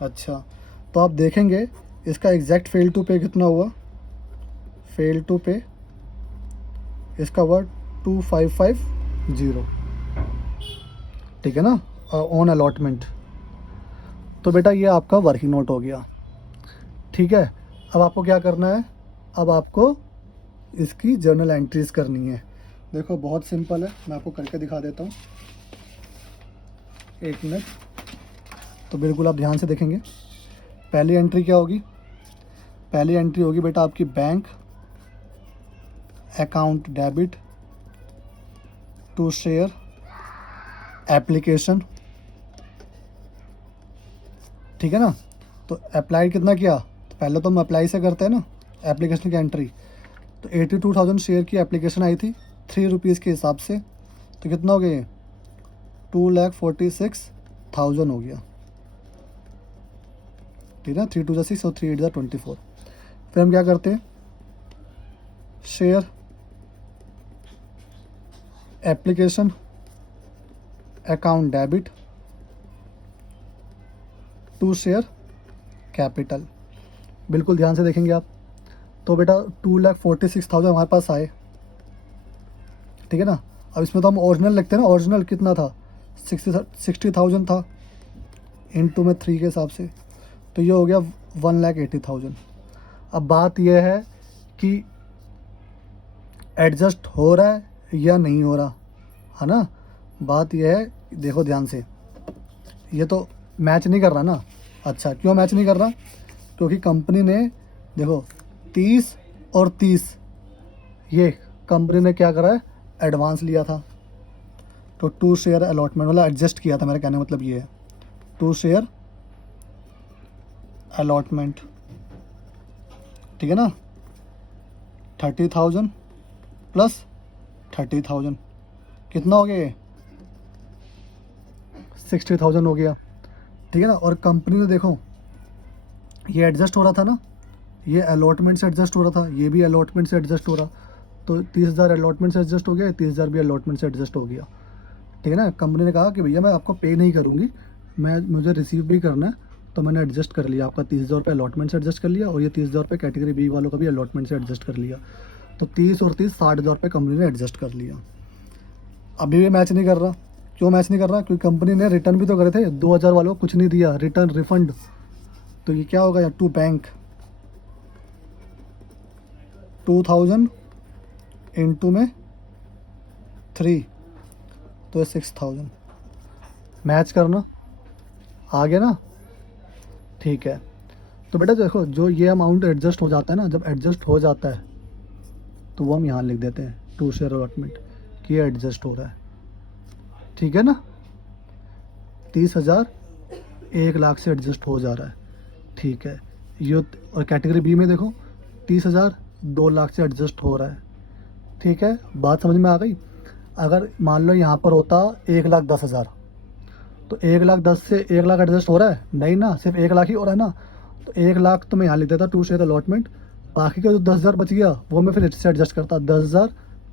अच्छा, तो आप देखेंगे इसका एग्जैक्ट फेल टू पे कितना हुआ। फेल टू पे इसका हुआ 2550, ठीक है ना, ऑन अलॉटमेंट। तो बेटा ये आपका वर्किंग नोट हो गया, ठीक है। अब आपको क्या करना है, अब आपको इसकी जर्नल एंट्रीज करनी है। देखो बहुत सिंपल है, मैं आपको करके दिखा देता हूँ, एक मिनट। तो बिल्कुल आप ध्यान से देखेंगे। पहली एंट्री क्या होगी, पहली एंट्री होगी बेटा आपकी bank account debit to share application, ठीक है ना। तो अप्लाई कितना किया, तो पहले तो हम अप्लाई से करते हैं ना एप्लीकेशन की एंट्री। तो 82,000 शेयर की एप्लीकेशन आई थी ₹3 के हिसाब से, तो कितना हो गया, 2,46,000 हो गया, ठीक है ना। 3 2 6 और 3 8 24। फिर हम क्या करते हैं, share application account debit to share capital, बिल्कुल ध्यान से देखेंगे आप। तो बेटा 2,46,000 हमारे पास आए, ठीक है ना। अब इसमें तो हम ओरिजिनल लिखते हैं ना, ओरिजिनल कितना था, 60,000 था, इनटू में 3 के हिसाब से, तो ये हो गया 1,80,000। अब बात यह है कि एडजस्ट हो रहा है या नहीं हो रहा, है ना। बात यह है, देखो ध्यान से, ये तो मैच नहीं कर रहा ना। अच्छा, क्यों मैच नहीं कर रहा, क्योंकि कंपनी ने देखो 30 और 30 ये कंपनी ने क्या करा है, एडवांस लिया था। तो 2 शेयर अलॉटमेंट वाला एडजस्ट किया था, मेरा कहने का मतलब ये है 2 शेयर अलॉटमेंट, ठीक है ना। 30,000 प्लस 30,000 कितना हो गया, ये 60,000 हो गया, ठीक है ना। और कंपनी ने देखो ये एडजस्ट हो रहा था ना, ये अलॉटमेंट से एडजस्ट हो रहा था, ये भी अलॉटमेंट से एडजस्ट हो रहा, तो 30,000 अलॉटमेंट से एडजस्ट हो गया, 30,000 भी अलॉटमेंट से एडजस्ट हो गया, ठीक है ना। कंपनी ने कहा कि भैया मैं आपको पे नहीं करूँगी, मुझे रिसीव भी करना है, तो मैंने एडजस्ट कर लिया, आपका 30,000 रुपये अलॉटमेंट से एडजस्ट कर लिया, और ये 30,000 रुपये कैटेगरी बी वालों का भी अलॉटमेंट से एडजस्ट कर लिया। तो 30 और 30 60,000 रुपये कंपनी ने एडजस्ट कर लिया। अभी भी मैच नहीं कर रहा, क्यों मैच नहीं कर रहा, क्योंकि कंपनी ने रिटर्न भी तो करे थे, 2,000 वालों को कुछ नहीं दिया, रिटर्न रिफंड। तो ये क्या होगा, टू बैंक 2,000 इंटू में 3, तो 6,000 मैच करना, आ गया ना, ठीक है। तो बेटा देखो जो ये अमाउंट एडजस्ट हो जाता है ना, जब एडजस्ट हो जाता है तो वो हम यहाँ लिख देते हैं 2 शेयर अलॉटमेंट कि ये एडजस्ट हो रहा है, ठीक है ना। 30,000 1,00,000 से एडजस्ट हो जा रहा है, ठीक है। ये और कैटेगरी बी में देखो 30,000 2,00,000 से एडजस्ट हो रहा है, ठीक है। बात समझ में आ गई। अगर मान लो यहाँ पर होता 1,10,000, तो 1,10,000 से 1,00,000 एडजस्ट हो रहा है नहीं ना, सिर्फ 1,00,000 ही हो रहा है ना। तो 1,00,000 तो मैं यहाँ लिख देता 2 शेयर अलॉटमेंट, बाकी का जो 10,000 बच गया वो मैं फिर इससे एडजस्ट करता, 10,000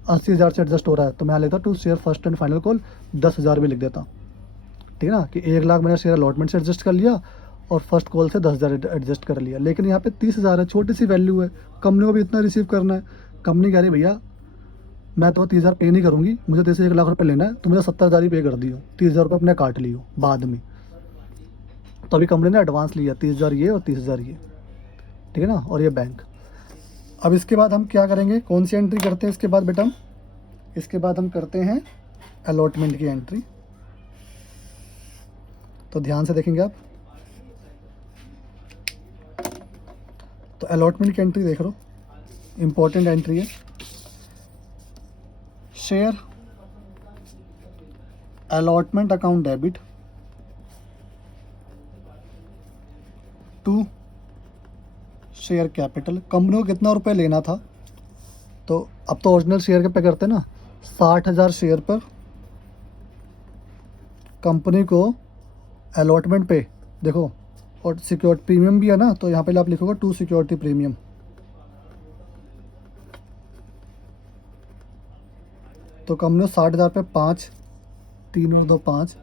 80,000 से एडजस्ट हो रहा है, तो मैं यहाँ लेता 2 share first and final call 10,000 भी लिख देता, ठीक है ना। कि 1,00,000 मैंने शेयर अलॉटमेंट से एडजस्ट कर लिया और फर्स्ट कॉल से 10,000 एडजस्ट कर लिया। लेकिन यहाँ पे 30,000 है, छोटी सी वैल्यू है, कंपनी को भी इतना रिसीव करना है। कंपनी कह रही भैया मैं तो 30,000 पे नहीं करूँगी, मुझे तेरे से 1,00,000 रुपये लेना है, तो मुझे 70,000 ही पे कर दियो, 30,000 रुपये अपने काट लियो बाद में। तो अभी कंपनी ने एडवांस लिया 30,000 ये और 30,000 ये, ठीक है ना, और ये बैंक। अब इसके बाद हम क्या करेंगे, कौन सी एंट्री करते हैं इसके बाद बेटा, हम इसके बाद हम करते हैं अलॉटमेंट की एंट्री। तो ध्यान से देखेंगे आप, तो अलॉटमेंट की एंट्री देख लो, इंपॉर्टेंट एंट्री है। Share allotment account debit to share capital, company को कितना रुपए लेना था, तो अब तो ओरिजिनल शेयर के पे करते हैं ना, 60,000 शेयर पर कंपनी को अलॉटमेंट पे देखो, और सिक्योरिटी प्रीमियम भी है ना, तो यहाँ पे आप लिखोगे 2 सिक्योरिटी प्रीमियम, तो कंपनी को 60,000 पे 5 3 और 2 5,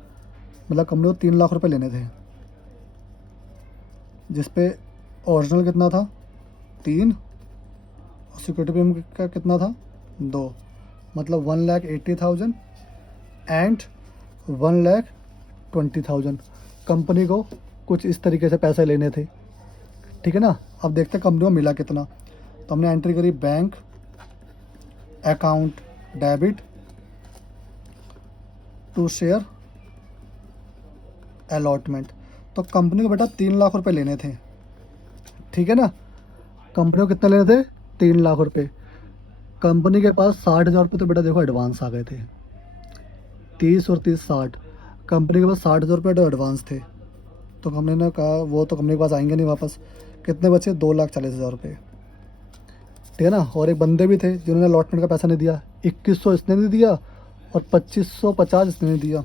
मतलब कंपनी को 3,00,000 रुपये लेने थे, जिस पे ओरिजिनल कितना था 3 और सिक्योरिटी प्रीमियम का कितना था 2, मतलब 1,80,000 एंड 1,20,000। कंपनी को कुछ इस तरीके से पैसे लेने थे, ठीक है ना। अब देखते हैं कंपनी को मिला कितना। तो हमने एंट्री करी bank account debit to share allotment. तो कंपनी को बेटा 3 लाख रुपए लेने थे, ठीक है ना। कंपनी को कितने लेने थे 3 लाख रुपए। कंपनी के पास 60,000 रुपये तो बेटा देखो एडवांस आ गए थे, 30 और 30 60। कंपनी के पास 60,000 रुपये एडवांस थे। तो कंपनी ने कहा वो तो कंपनी के पास आएंगे नहीं वापस। कितने बचे 2,40,000 रुपये, ठीक है ना। और एक बंदे भी थे जिन्होंने अलॉटमेंट का पैसा नहीं दिया, 2100 इसने नहीं दिया और 2550 इसने नहीं दिया।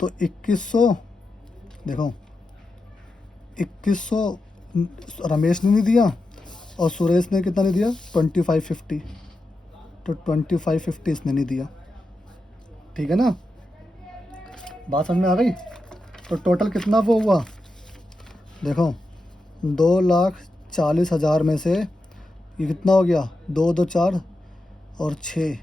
तो 2100 देखो 2100 रमेश ने नहीं दिया और सुरेश ने कितना नहीं दिया 2550। तो 2550 इसने नहीं दिया, ठीक है ना। बात समझ में आ गई। तो टोटल कितना वो हुआ देखो 2,40,000 में से ये कितना हो गया 2 2 4 और 6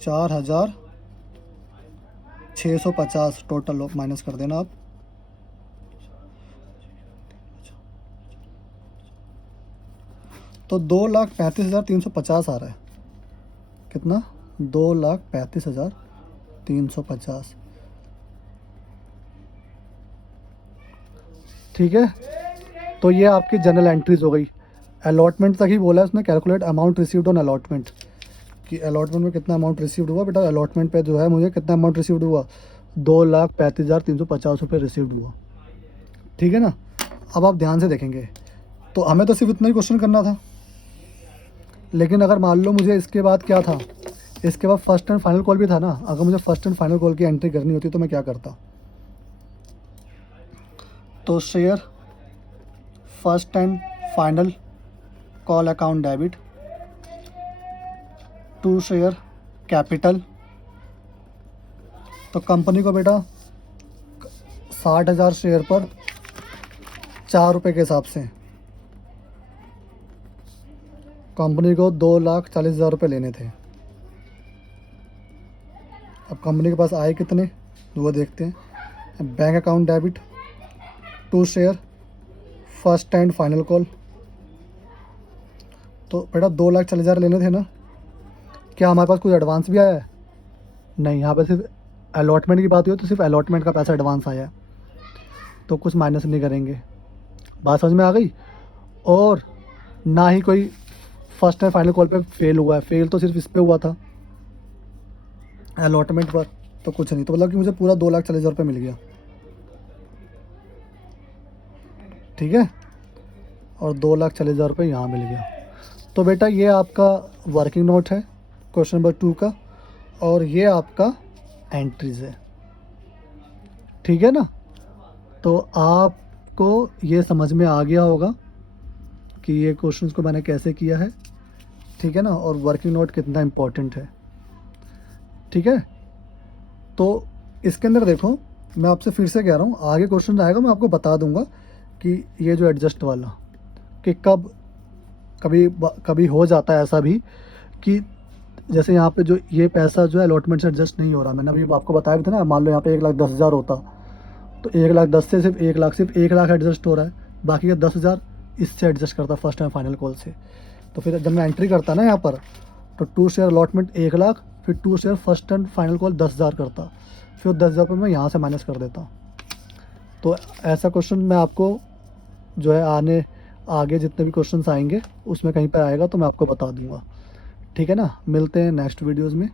4,650 टोटल माइनस कर देना आप। तो 2,35,350 आ रहा है। कितना 2,35,350, ठीक है। तो ये आपकी जनरल एंट्रीज हो गई। अलॉटमेंट तक ही बोला है उसने, calculate amount received on allotment, कि अलॉटमेंट में कितना अमाउंट रिसीव्ड हुआ। बेटा अलॉटमेंट पे जो है मुझे कितना अमाउंट रिसीव्ड हुआ 2,35,350 रुपये रिसीव्ड हुआ, ठीक है ना। अब आप ध्यान से देखेंगे तो हमें तो सिर्फ इतना ही क्वेश्चन करना था, लेकिन अगर मान लो मुझे इसके बाद क्या था, इसके बाद फर्स्ट एंड फाइनल कॉल भी था ना। अगर मुझे फर्स्ट एंड फाइनल कॉल की एंट्री करनी होती तो मैं क्या करता। तो share first and final call account debit to share capital. तो कंपनी को बेटा 60,000 शेयर पर 4 रुपये के हिसाब से कंपनी को 2,40,000 रुपये लेने थे। अब कंपनी के पास आए कितने वो देखते हैं। Bank account debit to share first and final call. तो बेटा 2,40,000 लेने थे ना। क्या हमारे पास कुछ एडवांस भी आया है? नहीं, यहाँ पे सिर्फ अलॉटमेंट की बात हुई तो सिर्फ अलॉटमेंट का पैसा एडवांस आया है, तो कुछ माइनस नहीं करेंगे। बात समझ में आ गई। और ना ही कोई फर्स्ट एंड फाइनल कॉल पे फेल हुआ है, फेल तो सिर्फ इस पे हुआ था अलॉटमेंट पर, तो कुछ नहीं। तो मतलब कि मुझे पूरा 2,40,000 रुपये मिल गया, ठीक है। और 2,40,000 रुपये यहाँ मिल गया। तो बेटा ये आपका वर्किंग नोट है क्वेश्चन नंबर 2 का, और ये आपका एंट्रीज है, ठीक है ना। तो आपको ये समझ में आ गया होगा कि ये क्वेश्चंस को मैंने कैसे किया है, ठीक है ना, और वर्किंग नोट कितना इम्पोर्टेंट है, ठीक है। तो इसके अंदर देखो मैं आपसे फिर से कह रहा हूँ, आगे क्वेश्चन आएगा मैं आपको बता दूंगा कि ये जो एडजस्ट वाला कि कब कभी हो जाता है ऐसा भी कि जैसे यहाँ पे जो ये पैसा जो है अलॉटमेंट से एडजस्ट नहीं हो रहा। मैंने अभी आपको बताया भी था ना, मान लो यहाँ पे 1,10,000 होता तो 1,10,000 से सिर्फ 1 लाख एडजस्ट हो रहा है, बाकी का 10,000 इससे एडजस्ट करता फर्स्ट एंड फाइनल कॉल से। तो फिर जब मैं एंट्री करता ना यहाँ पर, तो 2 शेयर अलॉटमेंट 1 लाख, फिर 2 share first and final call 10,000 करता, फिर 10,000 रुपये मैं यहाँ से माइनस कर देता। तो ऐसा क्वेश्चन मैं आपको जो है आगे जितने भी क्वेश्चंस आएंगे उसमें कहीं पर आएगा तो मैं आपको बता दूंगा, ठीक है ना। मिलते हैं नेक्स्ट वीडियोज़ में।